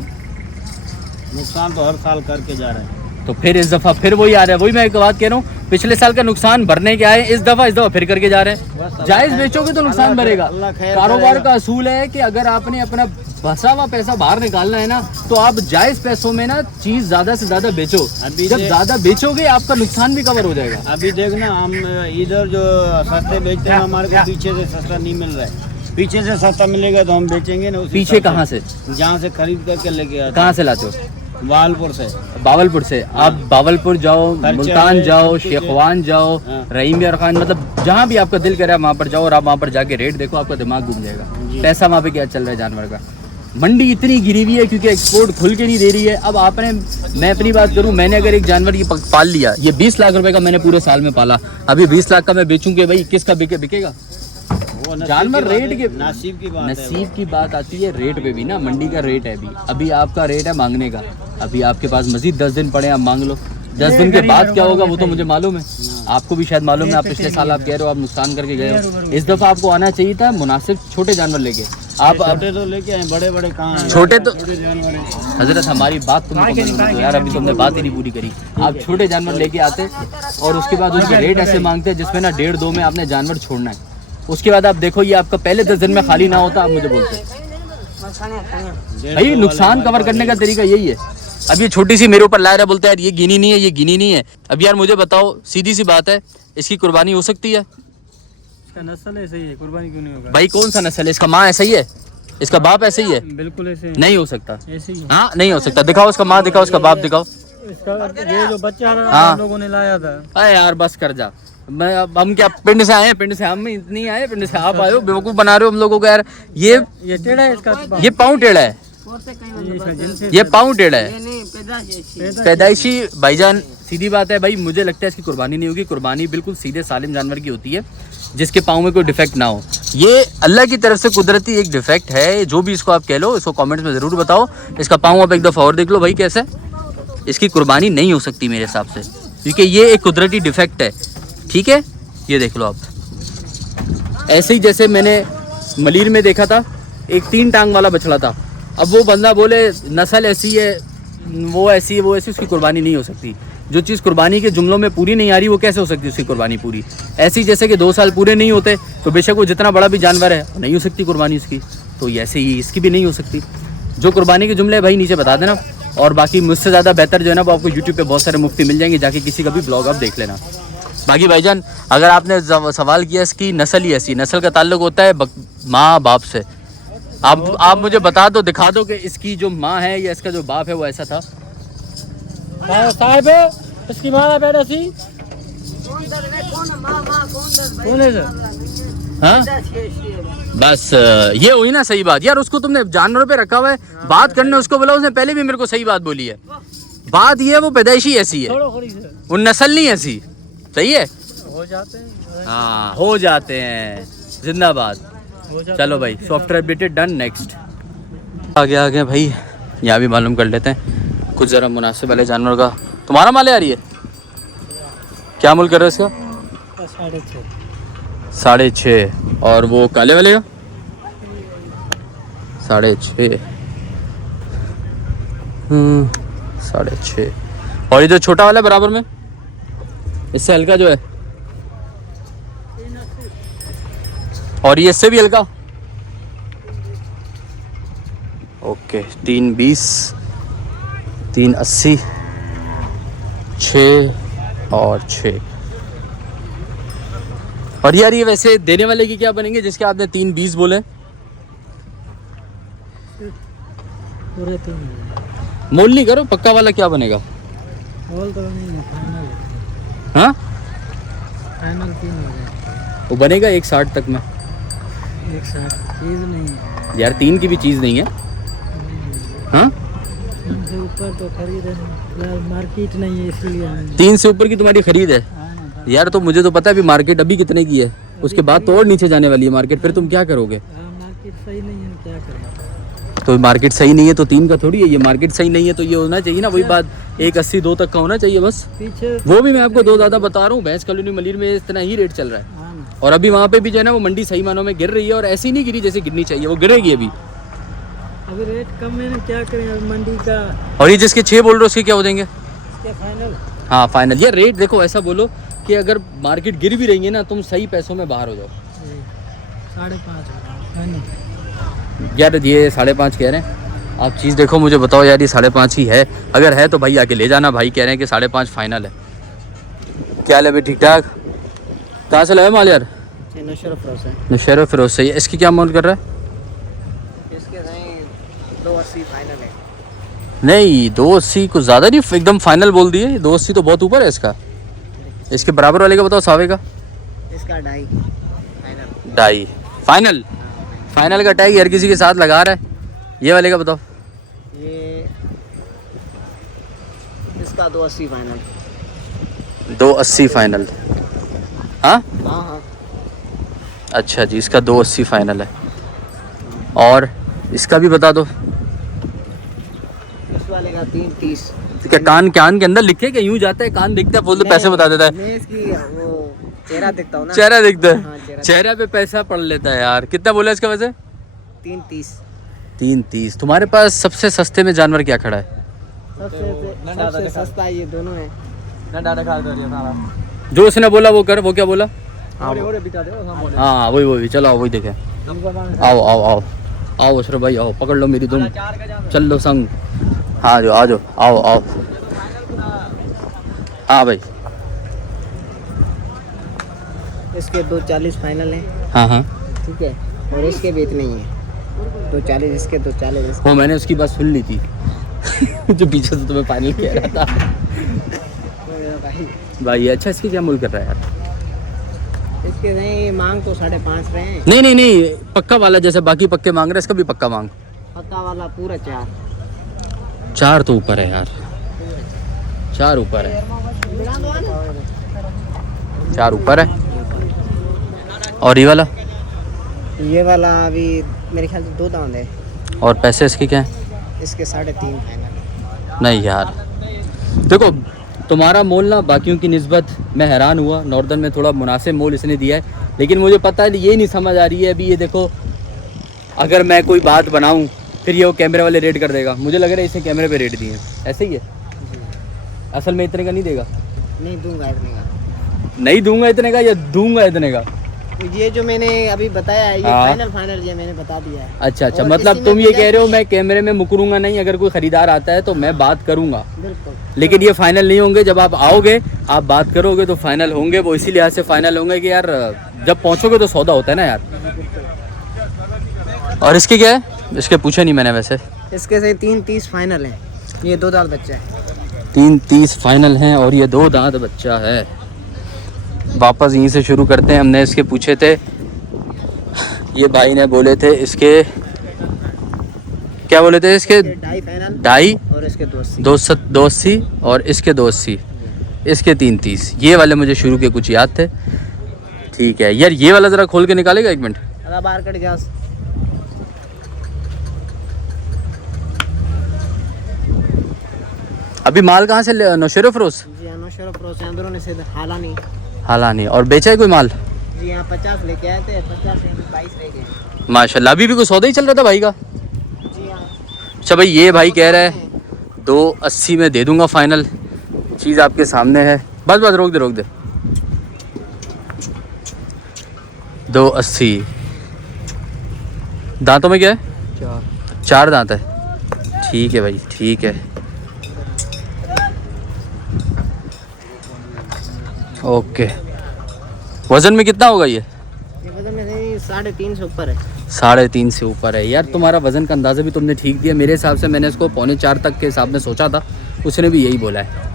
नुकसान तो हर साल करके जा रहे हैं। तो फिर इस दफ़ा फिर वही आ रहा है, वही मैं एक बात कह रहा हूँ, पिछले साल का नुकसान भरने के आए, इस दफ़ा फिर करके जा रहे हैं। जायज़ बेचोगे तो नुकसान भरेगा। कारोबार का असूल है कि अगर आपने अपना फंसा हुआ पैसा बाहर निकालना है ना तो आप जायज़ पैसों में ना चीज़ ज़्यादा से ज़्यादा बेचो। जब ज़्यादा बेचोगे आपका नुकसान भी कवर हो जाएगा। अभी देखना, हम इधर जो सस्ते बेचते हैं हमारे को पीछे से सस्ता नहीं मिल रहा है। पीछे से सस्ता मिलेगा तो हम बेचेंगे ना। पीछे कहाँ से? जहाँ से खरीद करके लेके आते। कहाँ से लाते हो? बावलपुर से। बावलपुर से आप बावलपुर जाओ, मुल्तान जाओ, शेखवान जाओ, रहीम यार खान, मतलब जहाँ भी आपका दिल करे वहाँ पर जाओ और आप वहाँ पर जाके रेट देखो, आपका दिमाग घूम जाएगा। पैसा वहाँ पे क्या चल रहा है जानवर का। मंडी इतनी गिरी हुई है क्योंकि एक्सपोर्ट खुल के नहीं दे रही है। अब आपने, मैं अपनी बात करूं, मैंने अगर एक जानवर ये पाल लिया, ये 20 लाख रुपए का मैंने पूरे साल में पाला, अभी 20 लाख का मैं बेचूंगे, भाई किसका बिकेगा जानवर? रेट के नसीब की बात आती है रेट पे भी ना। मंडी का रेट है अभी आपका रेट है मांगने का। अभी आपके पास मजीद 10 दिन पड़े, आप मांग लो। 10 दिन के बाद क्या होगा वो तो मुझे मालूम है, आपको भी शायद मालूम है। आप पिछले साल आप कह रहे हो आप नुकसान करके गए हो, इस दफा आपको आना चाहिए था मुनासिब छोटे जानवर लेके। आप छोटे तो लेके आए, बड़े बड़े कहाँ हैं? छोटे तो हजरत हमारी बात तुम यार, अभी तुमने बात ही नहीं पूरी करी। आप छोटे जानवर लेके आते और उसके बाद उसके रेट ऐसे मांगते हैं जिसमें ना 1.5-2 में आपने जानवर छोड़ना है। उसके बाद आप देखो ये आपका पहले 10 दिन में खाली ना होता, आप मुझे बोलते भाई नुकसान कवर करने का तरीका यही है। अब ये छोटी सी मेरे ऊपर ला रहा, बोलता है यार ये गिनी नहीं है, ये गिनी नहीं है। अब यार मुझे बताओ, सीधी सी बात है, इसकी कुर्बानी हो सकती है? इसका नस्ल ऐसे ही है, कुर्बानी क्यों नहीं होगा? भाई कौन सा नस्ल है? इसका माँ ऐसा ही है, इसका बाप ऐसे ही है? बिल्कुल ऐसे नहीं हो सकता। ऐसे ही। हाँ नहीं हो सकता। दिखाओ उसका माँ, दिखाओ उसका बाप, दिखाओ। इसका ये जो बच्चा है ना, हाँ। हम लोगों ने लाया था। अरे यार बस कर जा। मैं अब हम क्या पिंड से आए हैं? पिंड से हम इतनी आए, पिंड से आप आए हो, बेवकूफ बना रहे हो हम लोगों को यार। ये टेढ़ा है इसका, ये पाँव टेढ़ा है, ये पाँव टेढ़ा है, पैदाइशी। भाईजान सीधी बात है भाई, मुझे लगता है इसकी कुर्बानी नहीं होगी। कुर्बानी बिल्कुल सीधे सालिम जानवर की होती है जिसके पाँव में कोई डिफेक्ट ना हो। ये अल्लाह की तरफ से कुदरती एक डिफेक्ट है, जो भी इसको आप कह लो, इसको कमेंट्स में ज़रूर बताओ। इसका पाँव आप एक दफ़ा और देख लो भाई कैसे। इसकी कुर्बानी नहीं हो सकती मेरे हिसाब से, क्योंकि ये एक कुदरती डिफेक्ट है। ठीक है, ये देख लो आप। ऐसे ही जैसे मैंने मलीर में देखा था, एक 3 टांग वाला बछड़ा था। अब वो बंदा बोले नस्ल ऐसी है, वो ऐसी है, वो ऐसी, उसकी कुर्बानी नहीं हो सकती। जो चीज़ कुर्बानी के जुमलों में पूरी नहीं आ रही वो कैसे हो सकती है उसकी कुर्बानी पूरी? ऐसी जैसे कि 2 साल पूरे नहीं होते तो बेशक वो जितना बड़ा भी जानवर है नहीं हो सकती कुर्बानी उसकी, तो ऐसे ही इसकी भी नहीं हो सकती। जो कुर्बानी के जुमले भाई नीचे बता देना, और बाकी मुझसे ज़्यादा बेहतर जो है ना वो आपको यूट्यूब पे बहुत सारे मुफ्ती मिल जाएंगे, जाके किसी का भी ब्लॉग आप देख लेना। बाकी भाईजान अगर आपने सवाल किया इसकी नस्ल ही ऐसी, नस्ल का ताल्लुक होता है माँ बाप से। आप मुझे बता दो, दिखा दो कि इसकी जो माँ है या इसका जो बाप है वो ऐसा था। साहिब इसकी माँ बेटा सी कौन है? हाँ बस ये हुई ना सही बात। यार उसको तुमने जानवरों पे रखा हुआ है, बात करने उसको बोला, उसने पहले भी मेरे को सही बात बोली है। बात ये है वो पैदाइशी ऐसी है, वो नस्ल नहीं ऐसी। सही है, हो जाते हैं। हाँ हो जाते हैं, जिंदाबाद। चलो भाई सॉफ्टवेयर अपडेटेड डन। नेक्स्ट आगे भाई यहाँ भी मालूम कर लेते हैं कुछ ज़रा मुनासिब वाले जानवर का। तुम्हारा माल है यार ये क्या मूल कर रहे हो इसका? 6.5। और वो काले वाले का 6.5। 6.5। और ये जो छोटा वाला है बराबर में इससे हल्का जो है, और ये इससे भी हल्का। ओके 3.20, 3.80, 6 और 6। और यार ये वैसे देने वाले की क्या बनेंगे जिसके आपने 3.20 बोले? पूरे 3 मोल नहीं करो, पक्का वाला क्या बनेगा? मोल तो नहीं है, फाइनल है। हाँ फाइनल 3 हो गया। वो बनेगा 1.60 तक में। 1.60 चीज़ नहीं है यार 3 की भी चीज़ नहीं है। हाँ 3 से ऊपर तो खरीद है यार, मार्केट नहीं है इसलिए हमने। 3 से ऊपर की तुम्हारी खरीद है यार? तो मुझे तो पता है अभी मार्केट अभी कितने की है, उसके बाद तो और नीचे जाने वाली है मार्केट, फिर तुम क्या करोगे? मार्केट सही नहीं है, क्या करें? तो मार्केट सही नहीं है तो 3 का थोड़ी है, ये मार्केट सही नहीं है तो ये होना चाहिए ना वही बात 1.80 2 तक का होना चाहिए बस। पीछे वो भी मैं आपको 2 ज़्यादा बता रहा हूँ, भैंस कॉलोनी मलिर में इतना ही रेट चल रहा है। हाँ ना। और अभी वहाँ पे भी जो है ना वो मंडी सही मानों में गिर रही है, और ऐसी नहीं गिरी जैसे गिरनी चाहिए, वो गिरेगी अभी। अभी रेट कम है ना, क्या करें अब मंडी का। और ये जिसके 6 बोल रहे हो उसके क्या हो देंगे? इसके फाइनल हाँ फाइनल। यार रेट देखो ऐसा बोलो कि अगर मार्केट गिर भी रही है ना तुम सही पैसों में बाहर हो जाओ। 5.5 फाइनल। यार ये 5.5 कह रहे हैं, आप चीज़ देखो मुझे बताओ यार ये 5.5 ही है? अगर है तो भाई आके ले जाना, भाई कह रहे हैं कि 5.5 फाइनल है। क्या हाल है भाई, ठीक ठाक? कहाँ से लाए माल यार? नौशहरा फिरोज से। इसकी क्या अमाउंट कर रहा है? इसके 2.80 फाइनल है। नहीं 2.80 कुछ ज़्यादा नहीं, एकदम फाइनल बोल दिए। 2.80 तो बहुत ऊपर है इसका। इसके बराबर वाले का बताओ, सावे का? इसका 2.5 फाइनल। 2.5 फाइनल? फाइनल का टैग हर किसी के साथ लगा रहा है। ये वाले का बताओ? ये इसका 2.80 फाइनल। 2.80 फाइनल? हाँ हाँ हाँ। अच्छा जी, इसका 2.80 फाइनल है। और इसका भी बता दो। इस वाले का 3.30। क्या कान के अंदर लिखे क्या? यूं जाता है कान दिखता है, बोल दो पैसे बता देता है। मैं इसकी वो चेहरा दिखता हूँ ना। चेहरा दिखता है? हाँ, चेहरा पे पैसा पड़ लेता है यार। कितना बोला इसका वैसे? 3.30। 3.30। तुम्हारे पास सबसे सस्ते में जानवर क्या खड़ा है? सबसे सस्ता ये दोनों है। जो उसने बोला वो कर। वो क्या बोला? हाँ वही चलो आओ वही देखे। आओ अशरफ भाई आओ, पकड़ लो मेरी तुम, चल लो संग। हाँ जो आ जाओ, आओ। हाँ भाई इसके 2.40 फाइनल है। हाँ ठीक है, और इसके भी इतने ही है। 2.40 इसके, 2.40 इसके। वो मैंने उसकी बात सुन ली थी जो पीछे से तुम्हें फाइनल कह रहा था भाई। अच्छा इसकी क्या मूल्य कर रहा है यार? इसके नहीं मांग तो 5.5 रहे हैं। नहीं पक्का वाला जैसे बाकी पक्के मांग रहे हैं, इसका भी पक्का मांग। पक्का वाला पूरा 4 तो ऊपर है यार, 4 ऊपर है, 4 ऊपर है। और ये वाला अभी मेरे ख्याल से 2 दांत है। और पैसे इसके क्या है? इसके 3.5 फाइनल। नहीं यार देखो तुम्हारा मोल ना बाकियों की निस्बत मैं हैरान हुआ। नॉर्दर्न में थोड़ा मुनासिब मोल इसने दिया है, लेकिन मुझे पता है ये नहीं समझ आ रही है अभी। ये देखो अगर मैं कोई बात बनाऊं फिर ये वो कैमरे वाले रेट कर देगा। मुझे लग रहा है इसे कैमरे पे रेट दिए, ऐसे ही है। असल में इतने का नहीं देगा? नहीं दूंगा इतने का। नहीं दूंगा इतने का या दूंगा इतने का? ये जो मैंने अभी बताया है ये फाइनल ये मैंने बता दिया है। अच्छा मतलब तुम ये कह रहे हो मैं कैमरे में मुकरूंगा नहीं, अगर कोई खरीदार आता है तो मैं बात करूंगा, लेकिन ये फाइनल नहीं होंगे। जब आप आओगे आप बात करोगे तो फाइनल होंगे। वो इसी लिहाज से फाइनल होंगे कि यार जब पहुंचोगे तो सौदा होता है ना यार। और इसके क्या है? इसके पूछे नहीं मैंने वैसे। इसके से 3.30 फाइनल है। ये 2 दांत बच्चा है। 3.30 फाइनल है और ये 2 दांत बच्चा है। वापस यहीं से शुरू करते हैं। हमने इसके पूछे थे, ये भाई ने बोले थे इसके क्या बोले थे? इसके 2.5 और इसके 280 और इसके 280, इसके 3.30। ये वाले मुझे शुरू के कुछ याद थे। ठीक है यार, ये वाला ज़रा खोल के निकालेगा 1 मिनट। बाहर कट गया अभी माल कहाँ से नौशेरो फरोज? जी हाँ, नौशेरो फरोज अंदरों ने से हालानी हालानी। और बेचा है कोई माल? जी हाँ, 50 लेके आए थे, 50 में 22 रह गए माशाल्लाह। अभी भी कोई सौदा ही चल रहा था भाई का? जी हाँ। अच्छा भाई, ये भाई कह रहा है 280 में दे दूंगा फाइनल। चीज़ आपके सामने है। बस बस रोक दे 280। दांतों में क्या है? 4 दांत है। ठीक है भाई, ठीक है, ओके। वजन में कितना होगा ये? वजन में 350 से ऊपर है। 350 से ऊपर है। यार तुम्हारा वजन का अंदाज़ा भी तुमने ठीक दिया। मेरे हिसाब से मैंने इसको 3.25 तक के हिसाब में सोचा था, उसने भी यही बोला है।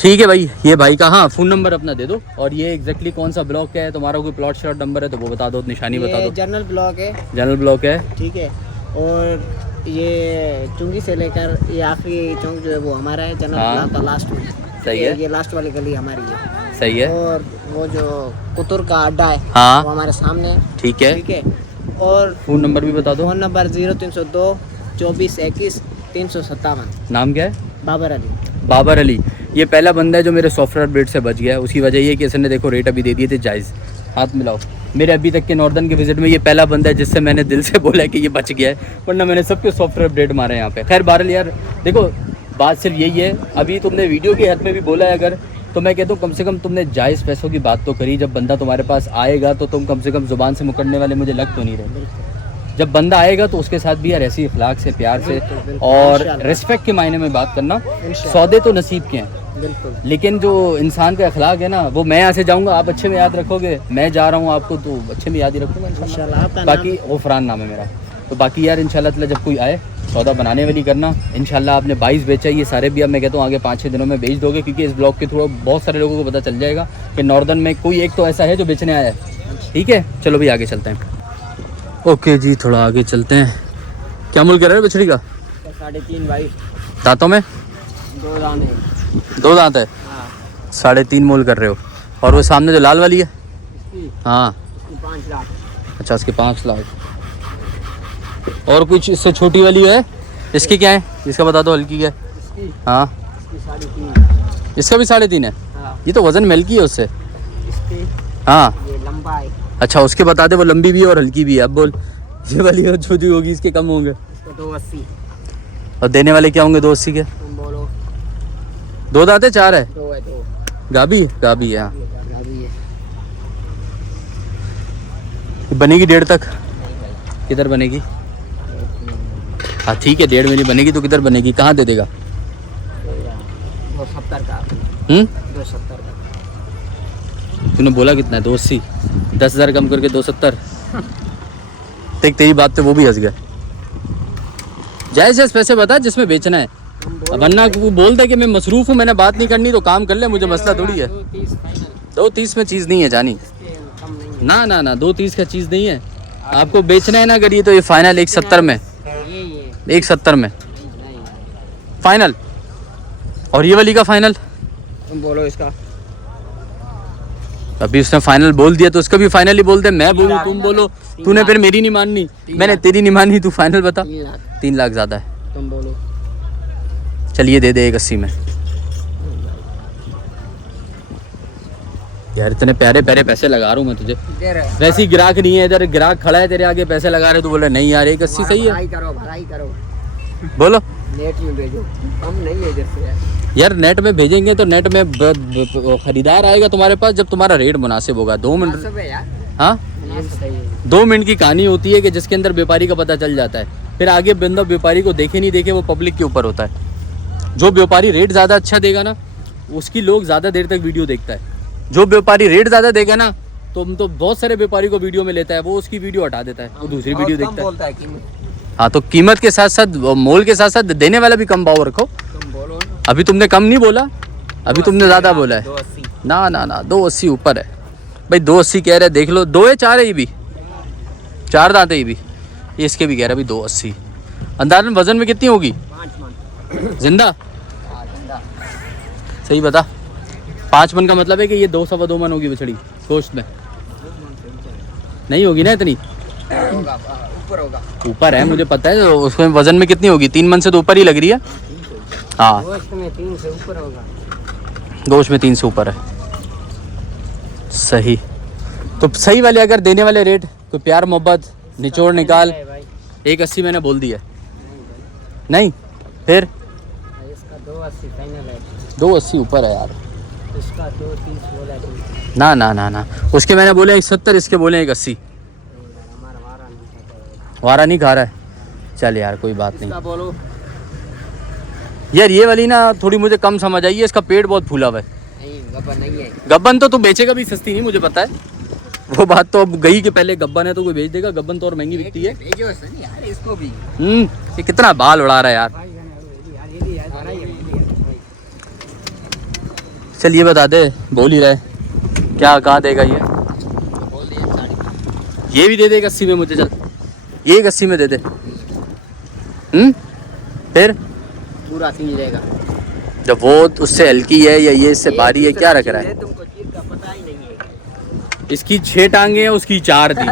ठीक है भाई, ये भाई का हाँ फ़ोन नंबर अपना दे दो, और ये एग्जैक्टली कौन सा ब्लॉक है, तुम्हारा कोई प्लॉट शॉट नंबर है तो वो बता दो, निशानी बता दो। जनरल ब्लॉक है। जनरल ब्लॉक है, ठीक है। और ये चुंगी से लेकर ये आखिरी चौक जो है वो हमारा है। जनरल हाँ। ब्लॉक का लास्ट में। सही है। ये लास्ट वाली गली हमारी है। सही है। और वो जो कुतुर का अड्डा है हाँ। वो हमारे सामने है। ठीक है। ठीक है। और फ़ोन नंबर भी बता दो। Phone number 0302 24 21 357। नाम क्या है? बाबर अली। बाबर अली। ये पहला बंदा है जो मेरे सॉफ्टवेयर अपडेट से बच गया है। उसकी वजह ये है कि इसने देखो रेट अभी दे दिए थे जायज़। हाथ मिलाओ। मेरे अभी तक के नॉर्दर्न के विजिट में ये पहला बंदा है जिससे मैंने दिल से बोला है कि ये बच गया है, वरना मैंने सबके सॉफ्टवेयर अपडेट मारे हैं यहाँ पे। खैर बहरहाल यार देखो, बात सिर्फ यही है, अभी तुमने वीडियो के हद में भी बोला है अगर, तो मैं कहता हूँ कम से कम तुमने जायज़ पैसों की बात तो करी। जब बंदा तुम्हारे पास आएगा तो तुम कम से कम ज़ुबान से मुकरने वाले मुझे लग तो नहीं रहे। जब बंदा आएगा तो उसके साथ भी यार ऐसी अखलाक से, प्यार से और रिस्पेक्ट के मायने में बात करना। सौदे तो नसीब के हैं, बिल्कुल, लेकिन जो इंसान का अखलाक है ना, वो मैं यहाँ से जाऊँगा आप अच्छे में याद रखोगे, मैं जा रहा हूँ आपको तो अच्छे में याद ही रखूँगा इंशाल्लाह। आपका बाकी गफरान नाम है मेरा। तो बाकी यार इंशाल्लाह ताला जब कोई आए सौदा बनाने वाली करना। इंशाल्लाह आपने 22 बेचा, ये सारे भी अब मैं कहता हूँ आगे 5-6 दिनों में बेच दोगे, क्योंकि इस ब्लॉग के थ्रू बहुत सारे लोगों को पता चल जाएगा कि नॉर्दर्न में कोई एक तो ऐसा है जो बेचने आया है। ठीक है, चलो भी आगे चलते हैं। ओके जी, थोड़ा आगे चलते हैं। क्या मूल्य कर रहे हो बछड़ी का? 3.5 भाई। दांतों में 2 दांत है। 2 दांत है। हाँ। 3.5 मूल्य कर रहे हो। और वो सामने जो लाल वाली है? इसकी हाँ। 5 लाख। अच्छा, उसके 5 लाख। और कुछ इससे छोटी वाली है? इसकी क्या है? इसका बता दो, हल्की क्या है? इसकी हाँ, 3.5। इसका भी 3.5 है। हाँ। ये तो वजन में हल्की है उससे। इसकी हाँ। ये लंबा है। अच्छा, उसके बता दे, वो लंबी भी है और हल्की भी है। अब बोल, ये वाली और छोटी होगी, इसके कम होंगे। इसका 280। और देने वाले क्या होंगे 280 के? तुम बोलो। 2 दांत है 4 है? 2 है। 2 गाबी है। हाँ, गाभी है। बनेगी 1.5 तक? किधर बनेगी? हाँ ठीक है, 1.5 में नहीं बनेगी तो किधर बनेगी? कहाँ दे देगा? 270 का। 270 का। तूने बोला कितना है? 280। 10,000 कम करके 270। देख तेरी बात पे वो भी हंस गया। जायज़ पैसे बता जिसमें बेचना है, वरना वो बोल दे कि मैं मसरूफ़ हूँ, मैंने बात नहीं करनी तो काम कर ले, मुझे मसला थोड़ी है। 230 में चीज़ नहीं है जानी। ना ना ना, 230 का चीज़ नहीं है। आपको बेचना है ना अगर ये, तो ये फाइनल 170 में। 170 में फाइनल। और ये वाली का फाइनल? तुम बोलो इसका। अभी उसने फाइनल बोल दिया तो उसका भी फाइनल ही बोल दे। मैं बोलूँ, तुम बोलो, तूने फिर मेरी नहीं माननी, मैंने तेरी नहीं मानी, तू फाइनल बता। 3 लाख ज़्यादा है। तुम बोलो। चलिए दे दे 180 में। यार इतने प्यारे प्यारे पैसे लगा रहा हूँ मैं तुझे, वैसे ही ग्राहक नहीं है इधर, ग्राहक खड़ा है तेरे आगे पैसे लगा रहे, तू बोले नहीं यार 180 सही है। भराई करो। बोलो। नेट में भेजो, हम नहीं है इधर से यार नेट में भेजेंगे तो नेट में खरीदार आएगा तुम्हारे पास जब तुम्हारा रेट मुनासिब होगा। 2 मिनट। हाँ, 2 मिनट की कहानी होती है कि जिसके अंदर व्यापारी का पता चल जाता है, फिर आगे बंदा व्यापारी को देखे नहीं देखे वो पब्लिक के ऊपर होता है। जो व्यापारी रेट ज़्यादा अच्छा देगा ना, उसकी लोग ज़्यादा देर तक वीडियो देखता है। जो व्यापारी रेट ज़्यादा देगा ना, तो बहुत सारे व्यापारी को वीडियो में लेता है, वो उसकी वीडियो हटा देता है, वो दूसरी वीडियो देखता है। हाँ, तो कीमत के साथ साथ मोल के साथ साथ देने वाला भी कम भाव रखो। तुम बोलो ना। अभी तुमने कम नहीं बोला, अभी तुमने ज़्यादा बोला है। 280। ना ना ना, 280 ऊपर है भाई। 280 कह रहे, देख लो। 2 है 4 है, ये भी 4 दांत है ये भी। ये इसके भी कह रहा है भाई 280। अंदाज़न वजन में कितनी होगी? 5 मन। जिंदा? सही बता। 5 मन का मतलब है कि ये 2 सवा 2 मन होगी बछड़ी गोश्त में? नहीं होगी ना इतनी। ऊपर होगा। ऊपर है मुझे पता है, उसमें वजन में कितनी होगी? 3 मन से तो ऊपर ही लग रही है। हाँ गोश्त में 3 से ऊपर होगा। गोश्त में 3 से ऊपर है। सही। तो सही वाले अगर देने वाले रेट, कोई प्यार मोहब्बत निचोड़ निकाल। 180 मैंने बोल दिया। नहीं फिर इसका 280 फाइनल है। 280 ऊपर है यार। इसका 230 बोला है। ना ना ना ना, उसके मैंने बोले 170, इसके बोले 180। हमारा वारा नहीं खाता है। वारा नहीं खा रहा है। चल यार कोई बात नहीं इसका बोलो। यार। ये वाली ना थोड़ी मुझे कम समझ आई है, इसका पेट बहुत फूला हुआ है। नहीं गब्बर नहीं है। गब्बन तो तू बेचेगा भी सस्ती नहीं, मुझे पता है वो बात। तो अब गई कि पहले गब्बन है तो कोई बेच देगा। गब्बन तो और महंगी बिकती है। भेजो सही यार इसको भी। ये कितना बाल उड़ा रहा है यार। चल ये बता दे, बोल ही रहे क्या कहाँ देगा ये? बोल दिए 60। ये भी दे दे 80 में मुझे। चल ये 80 में दे दे। फिर पूरा सील रहेगा। जब वो उससे हल्की है या ये इससे भारी है, क्या रख रहा है? तुमको चीज का पता ही नहीं है। इसकी 6 टांगे हैं, उसकी 4 थी।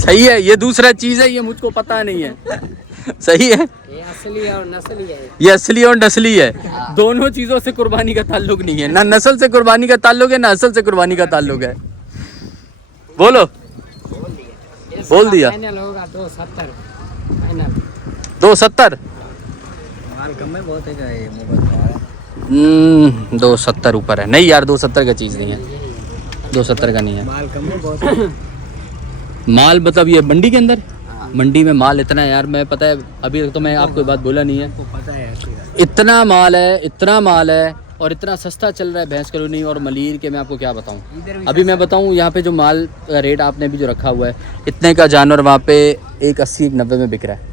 सही है। ये दूसरा चीज है, ये मुझको पता नहीं है। सही है। ये असली और नस्ली है। ये असली और नस्ली है। दोनों चीजों से कुर्बानी का ताल्लुक नहीं है। ना नस्ल से कुर्बानी का ताल्लुक है, ना असल से कुर्बानी का ताल्लुक है। बोलो। बोल दिया। फाइनल होगा 270 फाइनल। 270। माल कम में बहुत है। 270 ऊपर है। नहीं यार 270 का चीज नहीं है। 270 का नहीं है माल कम में बहुत है। माल। मतलब ये मंडी के अंदर, मंडी में माल इतना है यार। मैं पता है अभी तो मैं आपको बात बोला नहीं है। पता है इतना माल है, इतना माल है और इतना सस्ता चल रहा है भैंस कॉलोनी और मलीर के। मैं आपको क्या बताऊं। अभी मैं बताऊं यहाँ पे जो माल का रेट आपने भी जो रखा हुआ है, इतने का जानवर वहाँ पे 180 190 में बिक रहा है।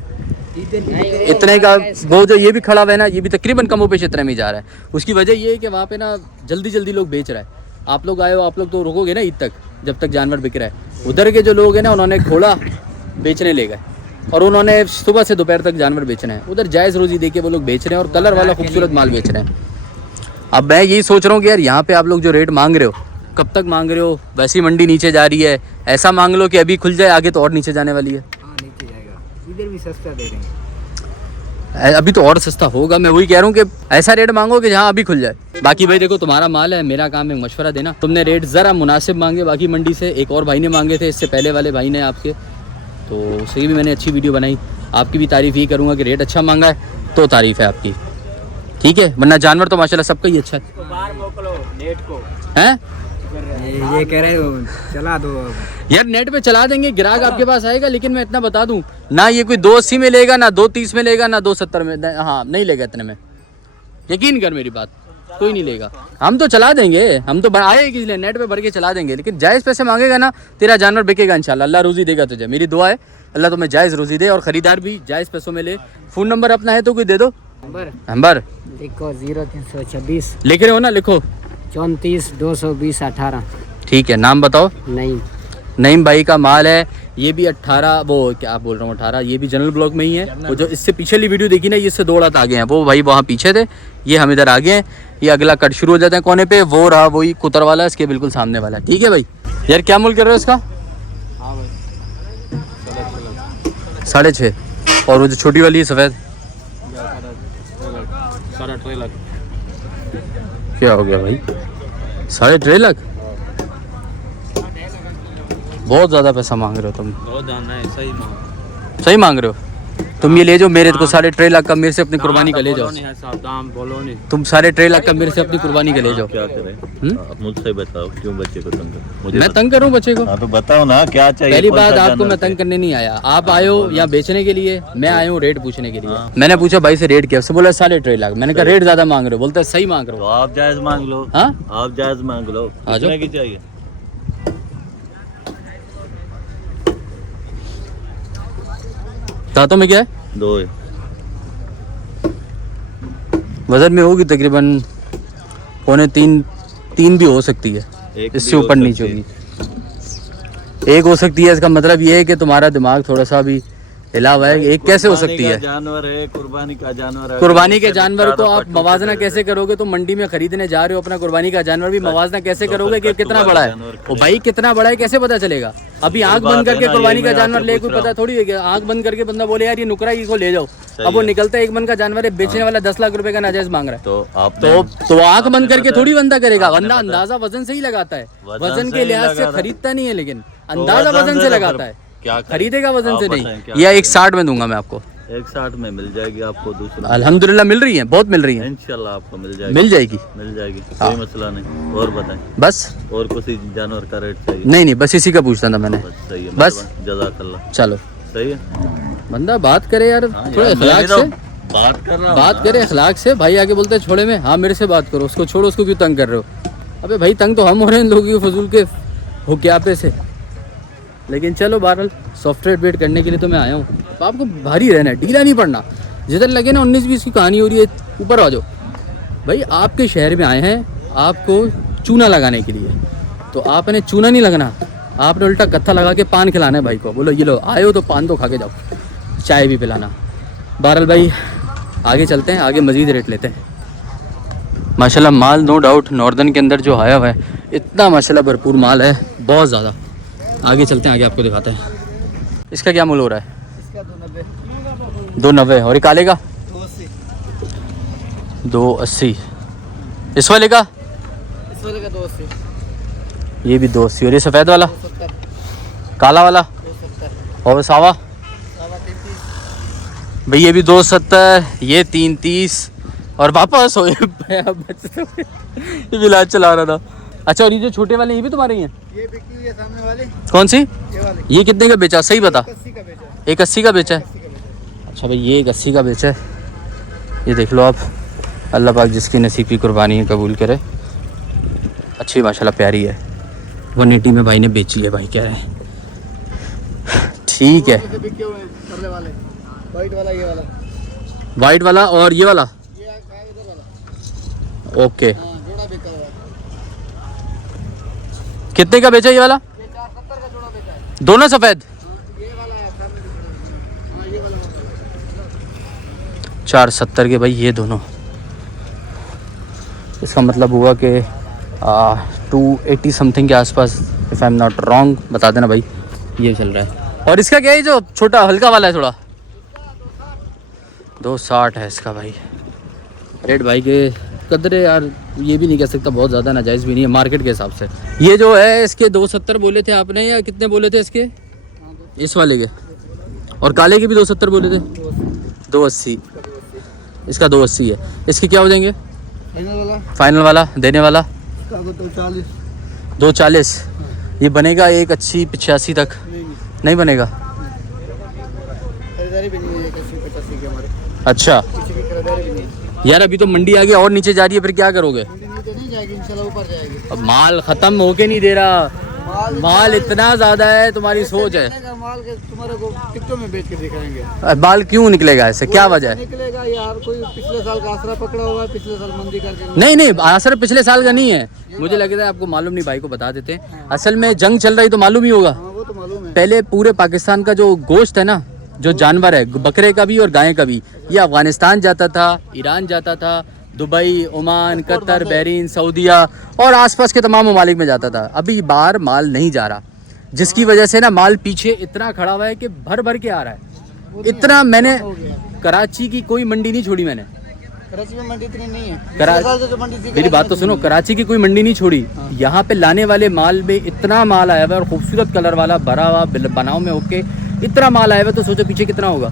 इतने का वो जो ये भी खड़ा हुआ है ना, ये भी तकरीबन कमो पेश इतने में जा रहा है। उसकी वजह ये है कि वहाँ पे ना जल्दी जल्दी लोग बेच रहा है। आप लोग आए हो, आप लोग तो रुकोगे ना ईद तक, जब तक जानवर बिक रहा है। उधर के जो लोग हैं ना, उन्होंने खोला बेचने ले गए और उन्होंने सुबह से दोपहर तक जानवर बेचने हैं। उधर जायज़ रोज़ी दे के वो लोग बेच रहे हैं और कलर वाला खूबसूरत माल बेच रहे हैं। अब मैं यही सोच रहा हूँ कि यार यहाँ पे आप लोग जो रेट मांग रहे हो, कब तक मांग रहे हो? वैसी मंडी नीचे जा रही है, ऐसा मांग लो कि अभी खुल जाए, आगे तो और नीचे जाने वाली है। नीचे जाएगा। इधर भी सस्ता दे देंगे। अभी तो और सस्ता होगा। मैं वही कह रहा हूँ कि ऐसा रेट मांगो कि जहाँ अभी खुल जाए। बाकी भाई देखो, तुम्हारा माल है, मेरा काम है मशवरा देना। तुमने रेट ज़रा मुनासिब मांगे बाकी मंडी से। एक और भाई ने मांगे थे इससे पहले वाले भाई ने आपके, तो उसकी भी मैंने अच्छी वीडियो बनाई। आपकी भी तारीफ़ ही करूँगा कि रेट अच्छा मांगा है तो तारीफ़ है आपकी, ठीक है। वरना जानवर तो माशाल्लाह सबका ही अच्छा है। बाहर मोकलो नेट को हैं? ये कह रहे हो चला दो। यार नेट पे चला देंगे, ग्राहक आपके पास आएगा। लेकिन मैं इतना बता दूं ना, ये कोई 280 में लेगा, ना 230 में लेगा, ना 270 में। हाँ नहीं लेगा इतने में, यकीन कर मेरी बात, कोई नहीं लेगा। हम तो चला देंगे, हम तो आए कि इसलिए नेट पे भर के चला देंगे। लेकिन जायज़ पैसे मांगेगा ना, तेरा जानवर बिकेगा इंशाल्लाह। अल्लाह रोज़ी देगा तुझे, मेरी दुआ है अल्लाह तुम्हें जायज़ रोज़ी दे और ख़रीदार भी जायज़ पैसों में ले। फ़ोन नंबर अपना है तो कोई दे दो नंबर। लिखो 0326 लिख रहे हो ना? लिखो 34 220 18। ठीक है। नाम बताओ। नहीं नईम भाई का माल है। ये भी 18, वो क्या बोल रहा हूँ 18, ये भी जनरल ब्लॉक में ही है। वो जो इससे पिछली वीडियो देखी ना, ये इससे 2 रात आगे हैं। वो भाई वहाँ पीछे थे, ये हम इधर आगे हैं। ये अगला कट शुरू हो जाता है कोने पे, वो रहा वही कुतर वाला, इसके बिल्कुल सामने वाला। ठीक है भाई। यार क्या मूल्य कर रहे हो इसका? 6.5। और वो जो छोटी वाली है सफ़ेद, 3.5 लाख। क्या हो गया भाई? 3.5 लाख? बहुत ज़्यादा पैसा मांग रहे हो तुम। बहुत जानना है, सही मांग रहे हो तुम। ये ले जाओ मेरे को 3.5 लाख का, मेरे से अपनी कुर्बानी का ले जाओ। दाम बोलो नहीं। तुम 3.5 लाख का मेरे से अपनी कुर्बानी का ले जाओ। क्या करें? आप मुझसे बताओ क्यों बच्चे को तंग कर? मुझे मैं तंग करूं बच्चे को? हाँ तो बताओ ना क्या चाहिए। पहली कौन सा बात, आपको जानवर मैं तंग करने नहीं आया। आप आए हो यहाँ बेचने के लिए, मैं आया हूँ रेट पूछने के लिए। हाँ। मैंने पूछा भाई से रेट क्या, उससे बोला 3.5 लाख। मैंने कहा रेट ज्यादा मांग रहे हो, बोलता है सही मांग रहे तो हो। आप जायज मांग लो। हाँ आप जायज मांग लो। आ जाओ। कितने की चाहिए? दांतों में क्या है? 2 है। वजन में होगी तकरीबन 2.5-3 भी हो सकती है, एक इससे भी हो ऊपर नीचे सकती होगी। एक हो सकती है। इसका मतलब ये है कि तुम्हारा दिमाग थोड़ा सा भी हिला हुआ है, एक कैसे हो सकती है? जानवर है, कुर्बानी का जानवर है। कुर्बानी के जानवर को आप मवाजना कैसे करोगे? तो मंडी में खरीदने जा रहे हो अपना कुर्बानी का जानवर, भी मवाजना कैसे करोगे कि कितना बड़ा है? ओ भाई कितना बड़ा है कैसे पता चलेगा? अभी आंख बंद करके कुर्बानी का जानवर ले, कोई पता थोड़ी है कि आंख बंद करके बंदा बोले यार ये नुकरा ही को ले जाओ, अब वो निकलता है 1 मन का जानवर है, बेचने वाला 10 लाख रुपए का नाजायज मांग रहा है। तो आप तो आंख बंद करके थोड़ी बंदा करेगा, बंदा अंदाजा वजन से ही लगाता है, वजन के लिहाज से खरीदता नहीं है, लेकिन अंदाजा वजन से लगाता है, क्या खरीदेगा वजन से नहीं। या 160 में दूंगा मैं आपको, 160 में मिल जाएगी आपको। दूसरा अल्हम्दुलिल्लाह मिल रही है, बहुत मिल रही है, इंशाल्लाह आपको मिल जाएगी। मिल जाएगी, मिल जाएगी, कोई मसला नहीं। और बताएं, बस और कुछ जानवर का रेट चाहिए? नहीं बस इसी का पूछता था मैंने। बस सही है, बस जज़ाकल्लाह। चलो सही है, बंदा बात करे यार थोड़ा अखलाक से, बात कर रहा हूं। बात करे अखलाक से। भाई आगे बोलते हैं छोड़े में, हाँ मेरे से बात करो, उसको छोड़ो, उसको क्यों तंग कर रहे हो? अबे भाई तंग तो हम हो रहे हैं इन लोगों के फजूल के हुक्यापे से। लेकिन चलो बहरहाल सॉफ्टवेयर अपडेट करने के लिए तो मैं आया हूँ। तो आपको भारी रहना है, ढीला नहीं पड़ना। जिधर लगे ना 19-20 की कहानी हो रही है, ऊपर आ जाओ भाई। आपके शहर में आए हैं आपको चूना लगाने के लिए, तो आपने चूना नहीं लगना, आपने उल्टा कत्था लगा के पान खिलाना है भाई को। बोलो ये लो आए हो तो पान तो खा के जाओ, चाय भी पिलाना। बहरहाल भाई आगे चलते हैं, आगे मज़ीद रेट लेते हैं। माशाल्लाह माल नो डाउट नॉर्दर्न के अंदर जो आया हुआ है इतना माशाल्लाह भरपूर माल है, बहुत ज़्यादा। आगे चलते हैं, आगे आपको दिखाते हैं। इसका क्या मूल्य हो रहा है? इसका 290। और ये काले का 280। इस वाले का? इस वाले का 280। ये भी 280। और ये सफ़ेद वाला 270। काला वाला 270। और सावा? सावा 33। भाई ये भी 270, ये 330 और वापस हो ये भी इलाज चला रहा था। अच्छा और ये जो छोटे वाले ये भी तुम्हारे ही हैं? ये बिकी हुई है सामने वाली। कौन सी? ये वाली। ये कितने का बेचा? सही बता। 80 का बेचा है। 180 का बेचा है। 80 का बेचा है। अच्छा भाई ये 180 का बेचा है, ये देख लो आप। अल्लाह पाक जिसकी नसीब की कुर्बानी है कबूल करे। अच्छी माशाल्लाह प्यारी है। 180 में भाई ने बेची है, भाई कह रहे हैं। ठीक है, ऐसे बिके हुए हैं परले वाले। वाइट वाला, ये वाला, वाइट वाला और ये वाला। ये इधर वाला। ओके, हाँ जोड़ा बिका हुआ है। कितने का बेचा ये वाला? ये 470 का जोड़ा बेचा है। दोनों सफ़ेद? ये वाला है सामने दिख रहा है। हाँ ये वाला 470 के भाई ये दोनों। इसका मतलब हुआ कि 280 समथिंग के आसपास, if I am not wrong. बता देना भाई, ये चल रहा है। और इसका क्या है जो छोटा हल्का वाला है थोड़ा? 260 है इसका भाई। रेट भाई के कदरे यार, ये भी नहीं कह सकता बहुत ज़्यादा, नाजायज़ भी नहीं है मार्केट के हिसाब से। ये जो है इसके 270 बोले थे आपने, या कितने बोले थे इसके? इस वाले के? और काले के भी 270 बोले थे? 280। इसका 280 है। इसके क्या हो जाएंगे फाइनल वाला देने वाला? 240। ये बनेगा 180-85 तक? नहीं बनेगा। खरीदारी भी नहीं है 80-85 की हमारे। अच्छा किसी की खरीदारी भी नहीं है। यार अभी तो मंडी आगे और नीचे जा रही है, फिर क्या करोगे? मंडी नीचे नहीं जाएगी, इंशाल्लाह ऊपर जाएगी। अब माल खत्म होके नहीं दे रहा, माल इतना ज्यादा है, तुम्हारी सोच है। माल के तुम्हारे को टिकटों में बेच के दिखाएंगे। माल क्यों निकलेगा ऐसे, क्या वजह है? निकलेगा यार, कोई पिछले साल का आसरा पकड़ा हुआ है, पिछले साल मंदी करके। नहीं आसर पिछले साल का नहीं है, मुझे लग रहा है आपको मालूम नहीं, भाई को बता देते हैं। असल में जंग चल रही तो मालूम ही होगा। हाँ वो तो मालूम है। पहले पूरे पाकिस्तान का जो गोश्त है ना, जो जानवर है, बकरे का भी और गाय का भी, ये अफगानिस्तान जाता था, ईरान जाता था, दुबई, ओमान, कतर, बहरीन, सऊदीया और आसपास के तमाम ममालिक में जाता था। अभी बाहर माल नहीं जा रहा, जिसकी वजह से ना माल पीछे इतना खड़ा हुआ है कि भर भर के आ रहा है। इतना मैंने कराची की कोई मंडी नहीं छोड़ी, मैंने कराची में मंडी इतनी नहीं है। कराची, मेरी बात तो सुनो, कराची की कोई मंडी नहीं छोड़ी। यहाँ पे लाने वाले माल में इतना माल आया हुआ है और खूबसूरत कलर वाला भरा हुआ बनाव में होके इतना माल आया हुआ है, तो सोचो पीछे कितना होगा।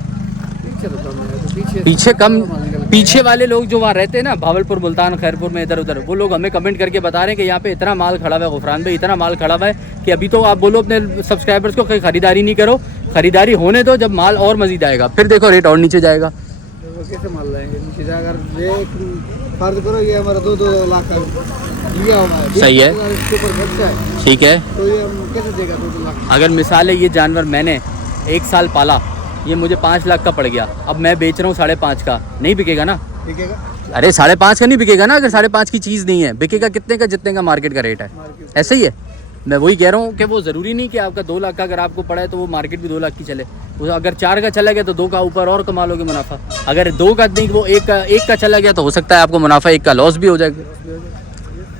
पीछे कम, पीछे वाले लोग जो वहाँ रहते हैं ना, भावलपुर, मुल्तान, खैरपुर में इधर उधर, वो लोग हमें कमेंट करके बता रहे हैं कि यहाँ पे इतना माल खड़ा हुआ है गुफरान भाई, इतना माल खड़ा हुआ है कि अभी तो आप बोलो अपने सब्सक्राइबर्स को कहीं खरीदारी नहीं करो, खरीदारी होने दो, जब माल और मजीद आएगा फिर देखो रेट और नीचे जाएगा। कैसे माल लाएंगे नीचे जाकर? फर्ज करो ये हमारा 2-2 लाख का लिया हुआ है, सही है, इसके ऊपर खर्चा है, ठीक है। तो ये हम कैसे देगा 2-2 लाख? अगर मिसाल है ये जानवर मैंने 1 साल पाला, ये मुझे 5 लाख का पड़ गया, अब मैं बेच रहा हूँ 5.5 का, नहीं बिकेगा ना? बिकेगा। अरे 5.5 का नहीं बिकेगा ना, अगर 5.5 की चीज़ नहीं है, बिकेगा कितने का? जितने का मार्केट का रेट है, ऐसे ही है। मैं वही कह रहा हूँ कि वो ज़रूरी नहीं कि आपका 2 लाख का अगर आपको पड़ा है तो वो मार्केट भी 2 लाख की चले। वो अगर 4 का चला गया तो 2 का ऊपर और कमा लोगे मुनाफा। अगर 2 का नहीं, वो 1 का चला गया तो हो सकता है आपको मुनाफा 1 का लॉस भी हो जाएगा।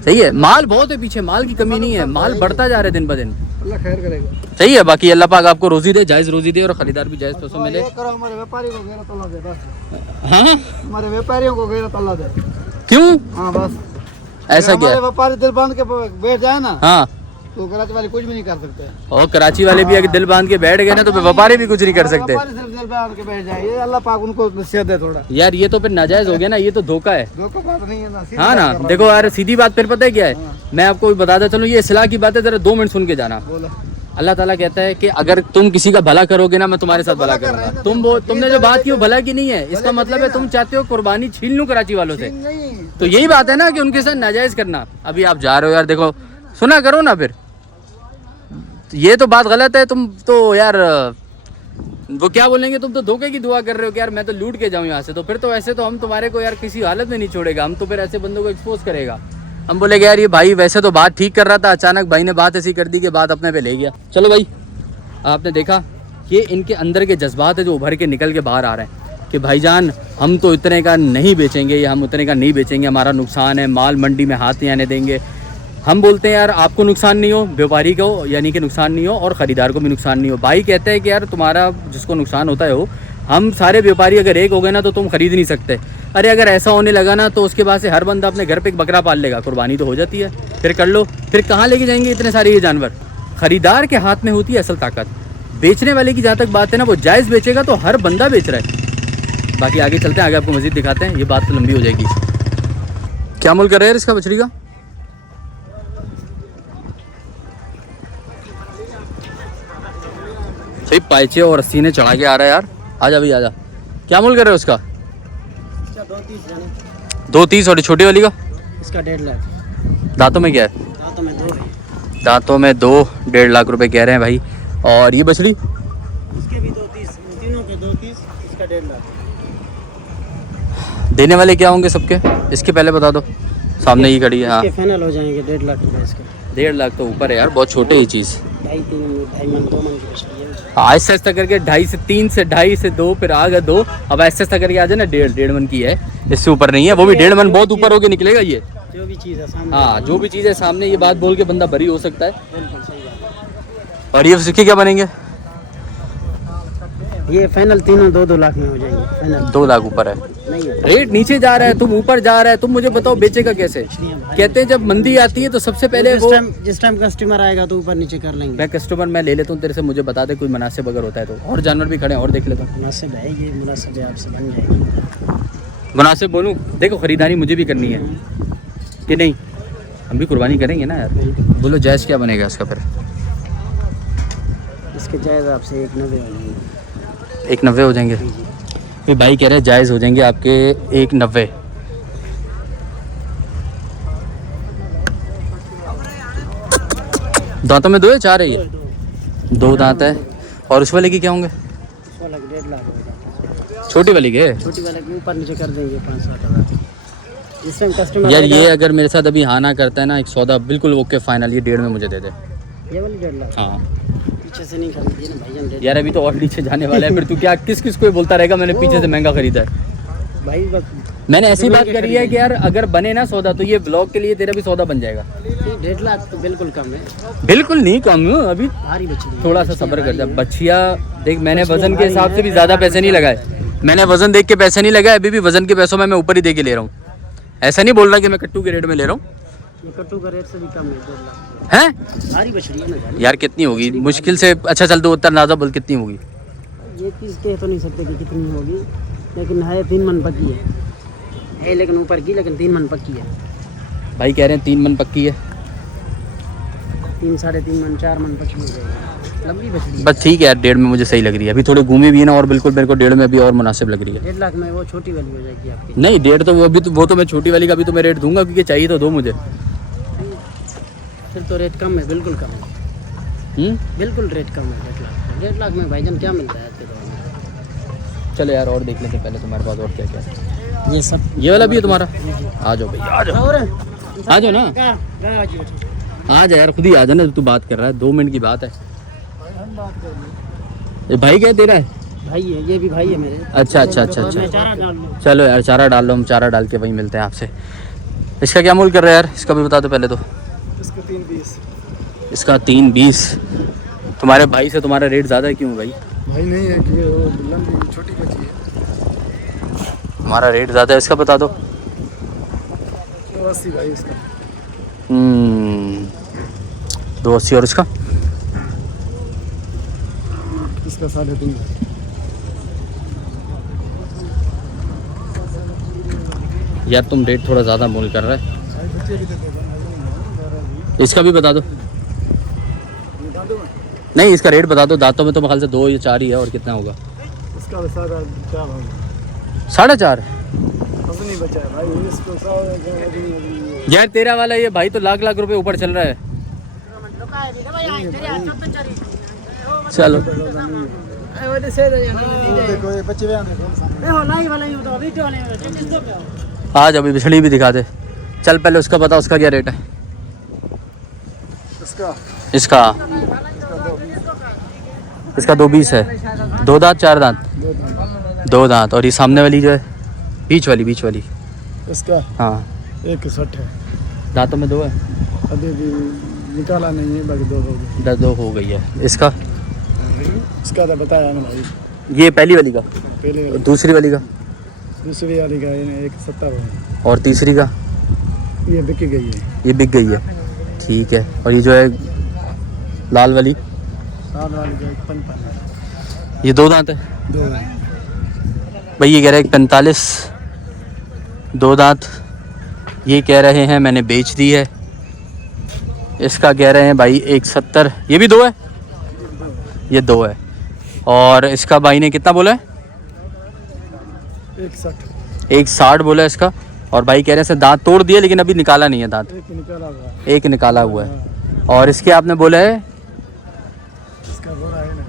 सही है, माल बहुत है पीछे, माल की कमी नहीं है, माल बढ़ता जा रहा है दिन ब दिन। अल्लाह खैर करेगा। सही है, बाकी अल्लाह पाक आपको रोजी दे, जायज़ रोजी दे और ख़रीदार भी जायज़ पैसों मिले। ये करो हमारे व्यापारी को गैरत अल्लाह दे बस। हाँ, हमारे व्यापारियों को गैरत अल्लाह दे। क्यों हाँ बस, ऐसा क्या हमारे है? व्यापारी दिल बांध के बैठ जाए ना हाँ, तो कराची वाले कुछ भी नहीं कर सकते। और कराची वाले भी अगर दिल बांध के बैठ गए ना तो व्यापारी भी कुछ नहीं कर सकते। व्यापारी सिर्फ दिल बांध के बैठ जाए, ये अल्लाह पाक उनको नसीहत दे थोड़ा। यार ये तो फिर नाजायज़ हो गया ना, ये तो धोखा है। धोखा बात नहीं है ना, सीधी हाँ ना, बात कर देखो यार सीधी बात फिर पता है क्या है, मैं आपको बताता चलूँ, ये इस्लाह की बात है, जरा 2 मिनट सुन के जाना। बोलो। अल्लाह ताला कहता है कि अगर तुम किसी का भला करोगे ना मैं तुम्हारे साथ भला करूंगा। तुमने जो बात की वो भला की नहीं है, इसका मतलब है तुम चाहते हो कुर्बानी छीन लूं कराची वालों से। नहीं, तो यही बात है ना कि उनके साथ नाजायज़ करना। अभी आप जा रहे हो यार, देखो सुना करो ना फिर, ये तो बात गलत है। तुम तो यार वो क्या बोलेंगे, तुम तो धोखे की दुआ कर रहे हो कि यार मैं तो लूट के जाऊँ यहाँ से। तो फिर तो ऐसे तो हम तुम्हारे को यार किसी हालत में नहीं छोड़ेगा, हम तो फिर ऐसे बंदों को एक्सपोज करेगा। हम बोलेगे यार ये भाई वैसे तो बात ठीक कर रहा था, अचानक भाई ने बात ऐसी कर दी कि बात अपने पे ले गया। चलो भाई, आपने देखा कि इनके अंदर के जज्बात है जो उभर के निकल के बाहर आ रहे हैं कि भाईजान हम तो इतने का नहीं बेचेंगे या हम उतने का नहीं बेचेंगे, हमारा नुकसान है, माल मंडी में हाथ नहीं आने देंगे। हम बोलते हैं यार आपको नुकसान नहीं हो, व्यापारी को यानी कि नुकसान नहीं हो और ख़रीदार को भी नुकसान नहीं हो। भाई कहते हैं कि यार तुम्हारा जिसको नुकसान होता है हो, हम सारे व्यापारी अगर एक हो गए ना तो तुम खरीद नहीं सकते। अरे अगर ऐसा होने लगा ना तो उसके बाद से हर बंदा अपने घर पे एक बकरा पाल लेगा, कुर्बानी तो हो जाती है, फिर कर लो। फिर कहाँ लेके जाएंगे इतने सारे ये जानवर? ख़रीदार के हाथ में होती है असल ताकत। बेचने वाले की जहाँ तक बात है ना, वो जायज़ बेचेगा तो हर बंदा बेच रहा है। बाकी आगे चलते हैं, आगे आपको मज़ीद दिखाते हैं, ये बात तो लंबी हो जाएगी। क्या मुल कर रहे हैं इसका बछड़ी का? सही पाइचे और रस्सी ने चढ़ा के आ रहा है यार। आजा भाई आजा। क्या मूल कर रहे हो उसका? 2.30 और छोटी वाली का? इसका 1.5 लाख। दांतों में क्या है? दांतों में 2 है। दांतों में 2, 1.5 लाख रुपए कह रहे हैं भाई। और ये बछड़ी? इसके भी 2.30, तीनों के 2.30, इसका 1.5 लाख। देने वाले क्या होंगे सबके? इसके पहले बता दो, सामने ही खड़ी है। हाँ, इसके फाइनल हो जाएंगे 1.5 लाख रुपए इसके। 1.5 लाख तो ऊपर है यार, बहुत छोटे ही चीज़। 2.5 मन 2 मन की बछड़ी है। आहिस्ता आहिस्ता करके 2.5 से 3 से 2.5 से 2, फिर आ गया 2, अब आहिस्ता आहिस्ता करके आ जाए ना 1.5 मन की है, इससे ऊपर नहीं है। वो भी 1.5 मन बहुत ऊपर होके निकलेगा ये। जो भी चीज़ है सामने। हाँ, जो भी चीज़ है सामने, ये बात बोल के बंदा बरी हो सकता है। बिल्कुल सही बात और ये उसके क्या बनेंगे? है। ये फाइनल तीनों 2-2 लाख में हो जाएंगे फाइनल। 2 लाख ऊपर है नहीं है। रेट, नीचे जा रहा है, तुम ऊपर जा रहा है। तुम मुझे बताओ बेचेगा कैसे? कहते हैं जब मंदी आती है तो सबसे पहले वो जिस टाइम कस्टमर आएगा तो ऊपर नीचे कर लेंगे। मैं कस्टमर मैं ले लेता हूँ तेरे से, मुझे बता दे कोई मुनासिब अगर होता है तो। और जानवर भी खड़े हैं और देख लेता हूँ। मुनासिब है, ये मुनासिब है, आपसे बन जाएगी। मुनासिब बोलूँ? देखो खरीदारी मुझे भी करनी है कि नहीं, हम भी कुर्बानी करेंगे ना यार। बोलो जायज़ क्या बनेगा इसका फिर? इसके जायज़ आपसे 1.90 हो जाएंगे। 1.90 हो जाएंगे? ये भाई कह रहे हैं जायज़ हो जाएंगे आपके 1.90। दांतों में 2 है 4 है ये? 2 दांत है। और उस वाले की क्या होंगे? 1.5 लाख होगा। छोटी वाली के? छोटी वाले के ऊपर नीचे कर देंगे 5-7 हज़ार। इस टाइम कस्टमर यार ये अगर मेरे साथ अभी हाँ ना करता है ना, एक सौदा बिल्कुल ओके फाइनल, ये 1.5 में मुझे दे दे। ये वाली 1.5 लाख हाँ पीछे से नहीं खरीदिए ना भाईजान। 1.5 यार अभी तो और नीचे जाने वाला है, फिर तू क्या किस किस को बोलता रहेगा मैंने पीछे से महंगा खरीदा है? भाई बस मैंने ऐसी बात करी है कि यार अगर बने ना सौदा तो ये ब्लॉग के लिए तेरा भी सौदा बन जाएगा। 1.5 लाख तो बिल्कुल कम है। बिल्कुल नहीं कम, अभी भारी बछड़ी है। थोड़ा सा सब्र कर जा। बच्चिया देख, मैंने वजन के हिसाब से भी ज़्यादा पैसे नहीं लगाए, मैंने वजन देख के पैसे नहीं लगाए। अभी भी वजन के पैसों में मैं ऊपर ही दे के ले रहा हूँ। ऐसा नहीं बोल रहा कि मैं कट्टू के रेट में ले रहा हूँ। ये कट्टू का रेट से भी कम है 1.5 लाख। हैं भारी बछड़ी है ना यार कितनी होगी मुश्किल से? अच्छा चल, 2 अंदाजा बोल कितनी होगी? ये चीज़ कह तो नहीं सकते कि कितनी होगी, लेकिन है 3 मन पक्की है लेकिन ऊपर की, लेकिन 3 मन पक्की है। भाई कह रहे हैं 3 मन पक्की है। 3 साढ़े 3 मन 4 मन पक्की हो जाएगी। लंबी बछड़ी है। बस ठीक है यार, 1.5 में मुझे सही लग रही है। अभी थोड़ी घूमी भी है ना, और बिल्कुल मेरे को 1.5 में अभी और मुनासिब लग रही है। 1.5 लाख में वो छोटी वाली हो जाएगी आपकी। नहीं 1.5 तो वो तो मैं छोटी वाली का भी तो मैं रेट दूंगा, क्योंकि चाहिए तो दो मुझे। फिर तो रेट कम है, बिल्कुल कम है। बिल्कुल रेट कम है 1.5 लाख। 1.5 लाख में भाईजान क्या मिलता है आपके दौर में? चलो यार और देख लेते हैं पहले तुम्हारे पास और क्या क्या है। ये सब ये वाला भी है तुम्हारा? आ जाओ भाई, आ जाओ, और आ जाओ ना। आ जा यार, खुद ही आ जाना, तू बात कर रहा है, 2 मिनट की बात है। हम बात कर लें। ये भाई क्या तेरा है? भाई है, ये भी भाई है मेरे। अच्छा अच्छा अच्छा मैं अच्छा, चारा डाल लूँ। चलो यार चारा डाल लो, हम चारा डाल के वहीं मिलते हैं आपसे। इसका क्या मूल्य कर रहे हैं यार, इसका भी बता दो पहले तो। इसको 320। इसका 320। तुम्हारे भाई से तुम्हारा रेट ज़्यादा है क्यों भाई? भाई नहीं है कि वो लंबी छोटी बची है। हमारा रेट ज़्यादा है, इसका बता दो। 280 भाई इसका। 280 और इसका? इसका 3.5। यार तुम रेट थोड़ा ज़्यादा मूल्य कर रहे हैं। भाई बच्चे भी देते हैं। इसका भी बता दो। बता दूँ मैं? नहीं, इसका रेट बता दो। दांतों में तो मेरे ख्याल से 2 या 4 ही है, और कितना होगा? इसका 4.5 होगा। 4.5? अब नहीं बचा है भाई इसको 100। यार तेरा वाला ये भाई तो लाख लाख रुपए ऊपर चल रहा है। चलो देखो ये बच्चे आज अभी बिछड़ी भी दिखा दे। चल पहले उसका बता, उसका क्या रेट है? इसका 220 है। 2 दांत 4 दांत? 2 दांत। और ये सामने वाली जो है, बीच वाली इसका हाँ 160 है। दांतों में 2 है? अभी भी निकाला नहीं है, बाकी 2 हो गए। 2 हो गई है। इसका इसका तो बताया ना भाई, ये पहली वाली का? पहले वाली। दूसरी वाली का? दूसरी वाली का 170 है। और तीसरी का? ये बिक गई है। ये बिक गई है, ठीक है। और ये जो है लाल वाली? साल वाली का 55 है। ये 2 दांत है? 2 है। भाई ये कह रहे हैं 45, 2 दांत। ये कह रहे हैं मैंने बेच दी है। इसका कह रहे हैं भाई 170। ये भी 2 है? ये 2 है। और इसका भाई ने कितना बोला है? 160। 160 बोला है इसका। और भाई कह रहे हैं दांत तोड़ दिए लेकिन अभी निकाला नहीं है दांत। एक निकाला हुआ है। एक निकाला हुआ है। और इसके आपने बोला है? इसका बोला है ना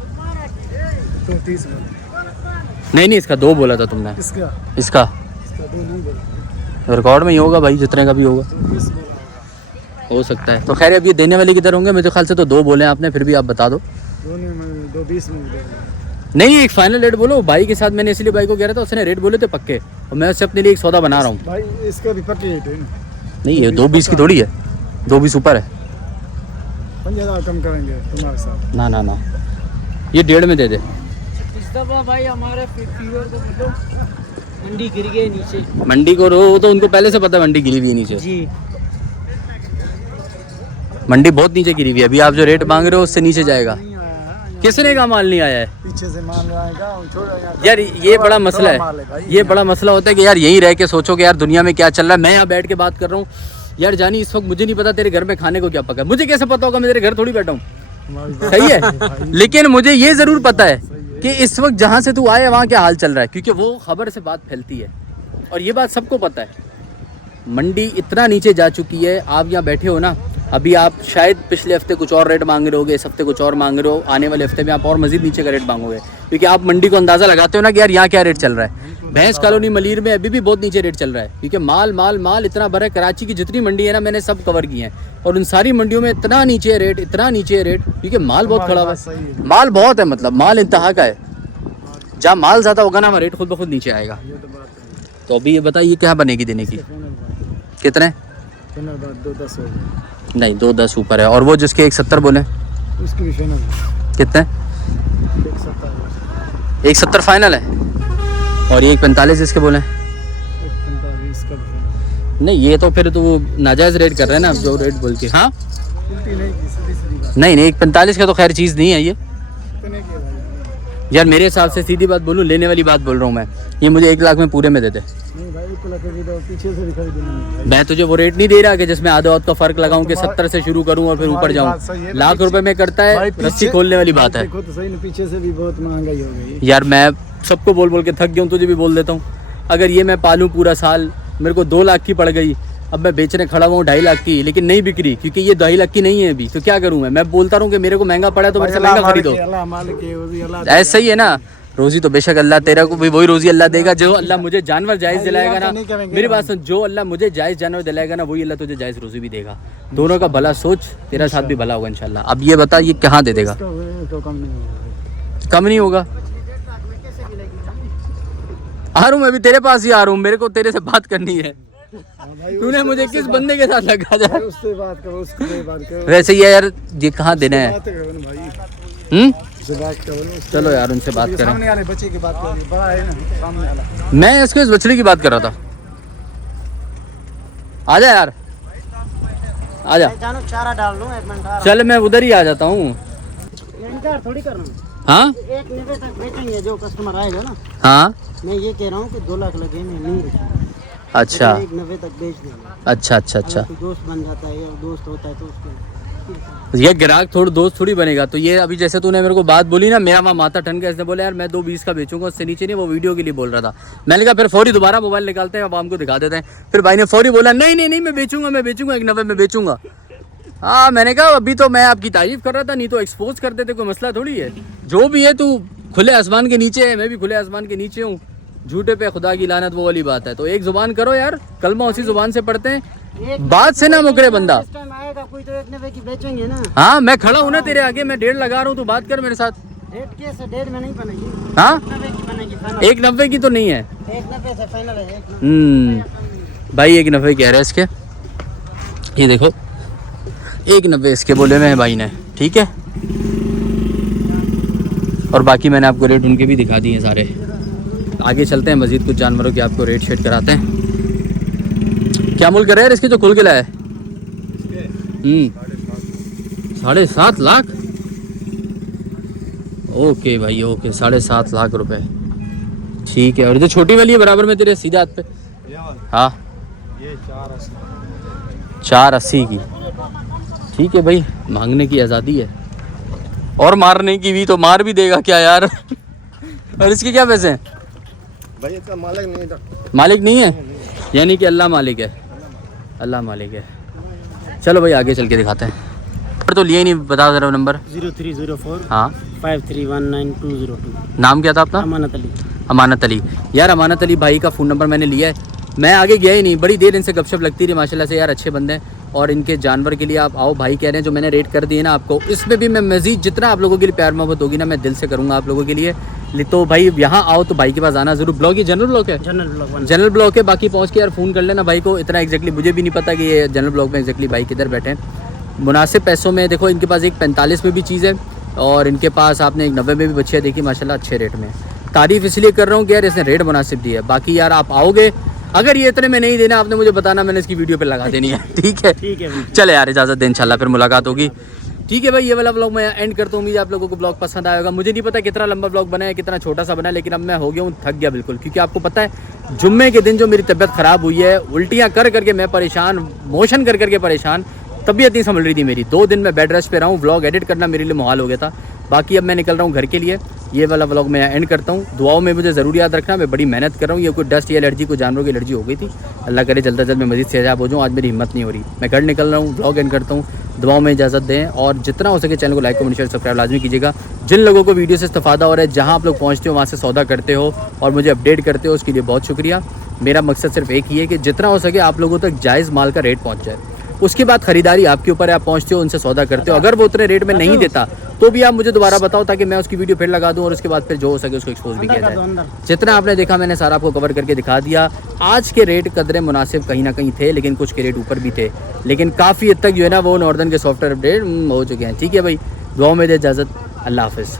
230 में। नहीं, इसका 2 बोला था तुमने। इसका इसका 2 नहीं बोला, रिकॉर्ड में ही होगा भाई, जितने का भी होगा 220 बोला। हो सकता है। तो खैर अब ये देने वाले किधर होंगे? मेरे ख्याल से तो 2 बोले हैं आपने, फिर भी आप बता दो। दोनों में 220 में दे रहा है। नहीं, एक फाइनल रेट बोलो। भाई के साथ मैंने इसलिए भाई को कह रहा था, उसने रेट बोले थे पक्के, और मैं उससे अपने लिए एक सौदा बना रहा हूँ। भाई इसका भी पक्की रेट है ना। नहीं, ये 220 की थोड़ी है, 220 ऊपर है। 5000 कम करेंगे तुम्हारे साथ। ना, ये 1.5 में दे दे। भाई हमारे फीवर को बोलो, मंडी गिर गई नीचे। मंडी को रो तो उनको पहले से पता है मंडी गिरी हुई है नीचे। जी मंडी बहुत नीचे गिरी हुई है। अभी आप जो रेट मांग रहे हो उससे नीचे जाएगा। किसने का माल नहीं आया है? पीछे से मान आएगा छोड़ यार ये बड़ा मसला है। ये बड़ा मसला होता है कि यार यहीं रह के सोचो कि यार दुनिया में क्या चल रहा है। मैं यहाँ बैठ के बात कर रहा हूँ यार, जानी इस वक्त मुझे नहीं पता तेरे घर में खाने को क्या पका है। मुझे कैसे पता होगा? मैं तेरे घर थोड़ी बैठा हूँ, सही है। लेकिन मुझे ये जरूर पता है कि इस वक्त जहाँ से तू आया वहाँ क्या हाल चल रहा है, क्योंकि वो खबर से बात फैलती है और ये बात सबको पता है। मंडी इतना नीचे जा चुकी है। आप यहाँ बैठे हो ना, अभी आप शायद पिछले हफ्ते कुछ और रेट मांग रहे होगे, इस हफ्ते कुछ और मांग रहे हो, आने वाले हफ्ते में आप और मजीद नीचे का रेट मांगोगे, क्योंकि आप मंडी को अंदाज़ा लगाते हो ना कि यार यहाँ क्या रेट चल रहा है। भैंस कॉलोनी मलीर में अभी भी बहुत नीचे रेट चल रहा है, क्योंकि माल इतना भरा है। कराची की जितनी मंडी है ना, मैंने सब कवर की हैं, और उन सारी मंडियों में इतना नीचे रेट, क्योंकि माल बहुत खड़ा हुआ है। माल बहुत है, मतलब माल इंतहा का है। जहाँ माल ज़्यादा होगा ना, वहाँ रेट खुद ब खुद नीचे आएगा। तो अभी ये बताइए क्या बनेगी देने की? कितने? 210 हो गया। नहीं, 210 ऊपर है। और वो जिसके 170 बोले, उसकी भी फाइनल कितने? 170 फाइनल है। और ये 145 जिसके बोले? 145 का भी फाइनल। नहीं, ये तो फिर तो नाजायज़ रेट कर रहे हैं ना, जो रेट बोल के। हाँ उल्टी नहीं की, सीधी बात। नहीं, 145 का तो खैर चीज़ नहीं है ये। कितने की है भाई? यार मेरे हिसाब से सीधी बात बोलूँ, लेने वाली बात बोल रहा हूँ मैं, ये मुझे 1 लाख में पूरे में दे दे। नहीं भाई, 1 लाख की दो, पीछे से भी खरीदनी है। मैं तुझे वो रेट नहीं दे रहा कि जिसमें आधा का फर्क लगाऊं कि 70 से शुरू करूं और फिर ऊपर जाऊं। लाख रुपए में करता है, रस्सी खोलने वाली बात है। देखो तो सही ना, पीछे से भी बहुत महंगाई हो गई। यार मैं सबको बोल बोल के थक गया हूँ, तुझे भी बोल देता हूँ। अगर ये मैं पालूं पूरा साल, मेरे को 2 लाख की पड़ गई, अब मैं बेचने खड़ा हुआ हूँ 2.5 लाख की, लेकिन नहीं बिक्री, क्योंकि ये 2.5 लाख की नहीं है अभी, तो क्या करूँ मैं बोलता रहूँ कि मेरे को महंगा पड़ा तो मेरे से महंगा खरीदो। ऐसा ही है ना। रोजी तो बेशक अल्लाह तेरा को भी वही रोजी अल्लाह देगा जो अल्लाह मुझे जानवर जायज़ दिलाएगा ना। मेरी बात सुन, जो अल्लाह मुझे जायज़ जानवर दिलाएगा ना वही अल्लाह तुझे जायज़ रोजी भी देगा। दोनों का भला सोच, तेरा साथ भी भला होगा इंशाल्लाह। अब ये बता ये कहाँ दे देगा? तो कम नहीं होगा। आ रहा हूँ मैं अभी तेरे पास ही आ रहा हूँ, मेरे को तेरे से बात करनी है। तूने मुझे किस बंदे के साथ लगा जा? उससे बात करो, उससे बात करो। वैसे ये यार ये कहाँ देना है? बात करो, चलो यार उनसे बात करें। सामने वाले बच्चे की बात करो, बड़ा है ना सामने वाला। मैं इसको इस बछड़ी की बात कर रहा था। आजा यार, आजा। जानो चारा डाल लूं, 1 मिनट। चल मैं उधर ही आ जाता हूँ। इनकार थोड़ी कर रहा हूँ। हाँ 1 90 तक बेचेंगे जो कस्टमर आएगा ना। हाँ मैं ये कह रहा हूँ कि 2 लाख लगे नहीं रखेंगे। अच्छा 1 90 तक बेच देंगे। अच्छा अच्छा अच्छा। कोई दोस्त बन जाता है या दोस्त होता है तो उसके ये ग्राहक थोड़ा दोस्त थोड़ी बनेगा। तो ये अभी जैसे तूने मेरे को बात बोली ना, मेरा वहाँ माथा ठन गया। इसने बोला यार मैं 2.20 का बेचूंगा, उससे नीचे नहीं। वो वीडियो के लिए बोल रहा था। मैंने कहा फिर फौरी दोबारा मोबाइल निकालते हैं, अब हमको दिखा देते हैं। फिर भाई ने फौरी बोला नहीं मैं बेचूंगा 1 90 में बेचूंगा। हाँ मैंने कहा अभी तो मैं आपकी तारीफ कर रहा था, नहीं तो एक्सपोज कर देते, कोई मसला थोड़ी है। जो भी है तू खुले आसमान के नीचे है, मैं भी खुले आसमान के नीचे हूँ। झूठे पे खुदा की लानत वो वाली बात है। तो एक जुबान करो यार, कलमा उसी जुबान से पढ़ते हैं, बात से ना मुकरे बंदा। इस टाइम आएगा कोई तो 1 90 की बेचेंगे ना। हाँ मैं खड़ा हूँ ना तेरे आगे, मैं 1.5 लगा रहा हूँ, तू बात कर मेरे साथ। रेट कैसे? 1.5 में नहीं बनेगी। हाँ 1 90 की बनेगी फाइनल। 1 90 की तो नहीं है। 1 90 से फाइनल है। 1 90 भाई 1 90 कह रहे हैं इसके। ये देखो 1 90 इसके बोले में है भाई ने, ठीक है। और बाकी मैंने आपको रेट उनके भी दिखा दिए सारे। आगे चलते हैं, मजीद कुछ जानवरों के आपको रेट शेट कराते हैं। क्या मूल्य कर रहे हैं इसके जो खुल के लाया है? 7.5 लाख। ओके भाई ओके, 7.5 लाख रुपए, ठीक है। और जो छोटी वाली है बराबर में तेरे सीधे हाथ पे? हाँ ये 480 की, ठीक है भाई। मांगने की आज़ादी है और मारने की भी, तो मार भी देगा क्या यार। और इसके क्या पैसे हैं? भाई इसका मालिक नहीं था। मालिक नहीं है, यानी कि अल्लाह मालिक है। अल्लाह मालिक है। चलो भाई आगे चल के दिखाते हैं। नंबर तो लिए ही नहीं, बता जरा नंबर। 0304 हाँ 5319 नाम क्या था अपना? अमानत अली। अमानत अली। यार अमानत अली भाई का फ़ोन नंबर मैंने लिया है। मैं आगे गया ही नहीं, बड़ी देर इनसे गपशप लगती रही। माशाल्लाह से यार अच्छे बंदे हैं। और इनके जानवर के लिए आप आओ, भाई कह रहे हैं जो मैंने रेट कर दिए ना आपको, इसमें भी मैं मज़ीद जितना आप लोगों के लिए प्यार मोहब्बत होगी ना मैं दिल से करूँगा आप लोगों के लिए। तो भाई यहाँ आओ तो भाई के पास आना ज़रूर। ब्लॉक ये जनरल ब्लॉक है? जनरल ब्लॉक है। बाकी पहुँच के यार फ़ोन कर लेना भाई को। इतना एग्जैक्टली मुझे भी नहीं पता कि ये जनरल ब्लॉक में एग्जैक्टली भाई किधर बैठे हैं। मुनासिब पैसों में देखो, इनके पास एक 45 में भी चीज़ है और इनके पास आपने एक 90 में भी बच्चियाँ देखी माशाल्लाह अच्छे रेट में। तारीफ़ इसलिए कर रहा हूँ कि यार इसने रेट मुनासिब दिया है। बाकी यार आप आओगे, अगर ये इतने में नहीं देना आपने मुझे बताना, मैंने इसकी वीडियो पे लगा देनी है। ठीक है चले यार, इजाज़त दे, इंशाल्लाह फिर मुलाकात होगी। ठीक है भाई, ये वाला ब्लॉग मैं एंड करता हूँ। उम्मीद है आप लोगों को ब्लॉग पसंद आएगा। मुझे नहीं पता कितना लंबा ब्लॉग बना है, कितना छोटा सा बना है, लेकिन अब मैं हो गया हूँ, थक गया बिल्कुल। क्योंकि आपको पता है जुम्मे के दिन जो मेरी तबीयत ख़राब हुई है, उल्टियाँ कर करके मैं परेशान, मोशन कर करके परेशान, तबीयत नहीं संभल रही थी मेरी। 2 दिन मैं बेड रेस्ट पे रहा हूँ, व्लॉग एडिट करना मेरे लिए मुहाल हो गया था। बाकी अब मैं निकल रहा हूँ घर के लिए। ये वाला व्लॉग मैं एंड करता हूँ। दुआओं में मुझे ज़रूर याद रखना, मैं बड़ी मेहनत कर रहा हूँ। ये कोई डस्ट या एलर्जी, कोई जानवरों की एलर्जी हो गई थी। अल्लाह करे जल्द से जल्द मैं मज़ीद सेहतयाब हो जाऊँ। आज मेरी हिम्मत नहीं हो रही। मैं घर निकल रहा हूँ, व्लॉग एंड करता हूँ। दुआओं में इजाज़त दें और जितना हो सके चैनल को लाइक, कमेंट, शेयर, सब्सक्राइब लाजमी कीजिएगा। जिन लोगों को वीडियो से इस्तेफादा हो रहा है, जहाँ आप लोग पहुँचते हो वहाँ से सौदा करते हो और मुझे अपडेट करते हो, उसके लिए बहुत शुक्रिया। मेरा मकसद सिर्फ एक ही है कि जितना हो सके आप लोगों तक जायज़ माल का रेट पहुँच जाए। उसके बाद ख़रीदारी आपके ऊपर है, आप पहुँचते हो, उनसे सौदा करते हो। अगर वो उतने रेट में नहीं देता तो भी आप मुझे दोबारा बताओ, ताकि मैं उसकी वीडियो फिर लगा दूं और उसके बाद फिर जो हो सके उसको एक्सपोज भी किया जाए। जितना आपने देखा मैंने सारा आपको कवर करके दिखा दिया। आज के रेट कदरे मुनासिब कहीं ना कहीं थे, लेकिन कुछ के रेट ऊपर भी थे, लेकिन काफ़ी हद तक जो है ना वो नॉर्दर्न के सॉफ्टवेयर अपडेट हो चुके हैं। ठीक है भाई, दुआओं में दे इजाज़त, अल्लाह हाफ़िज़।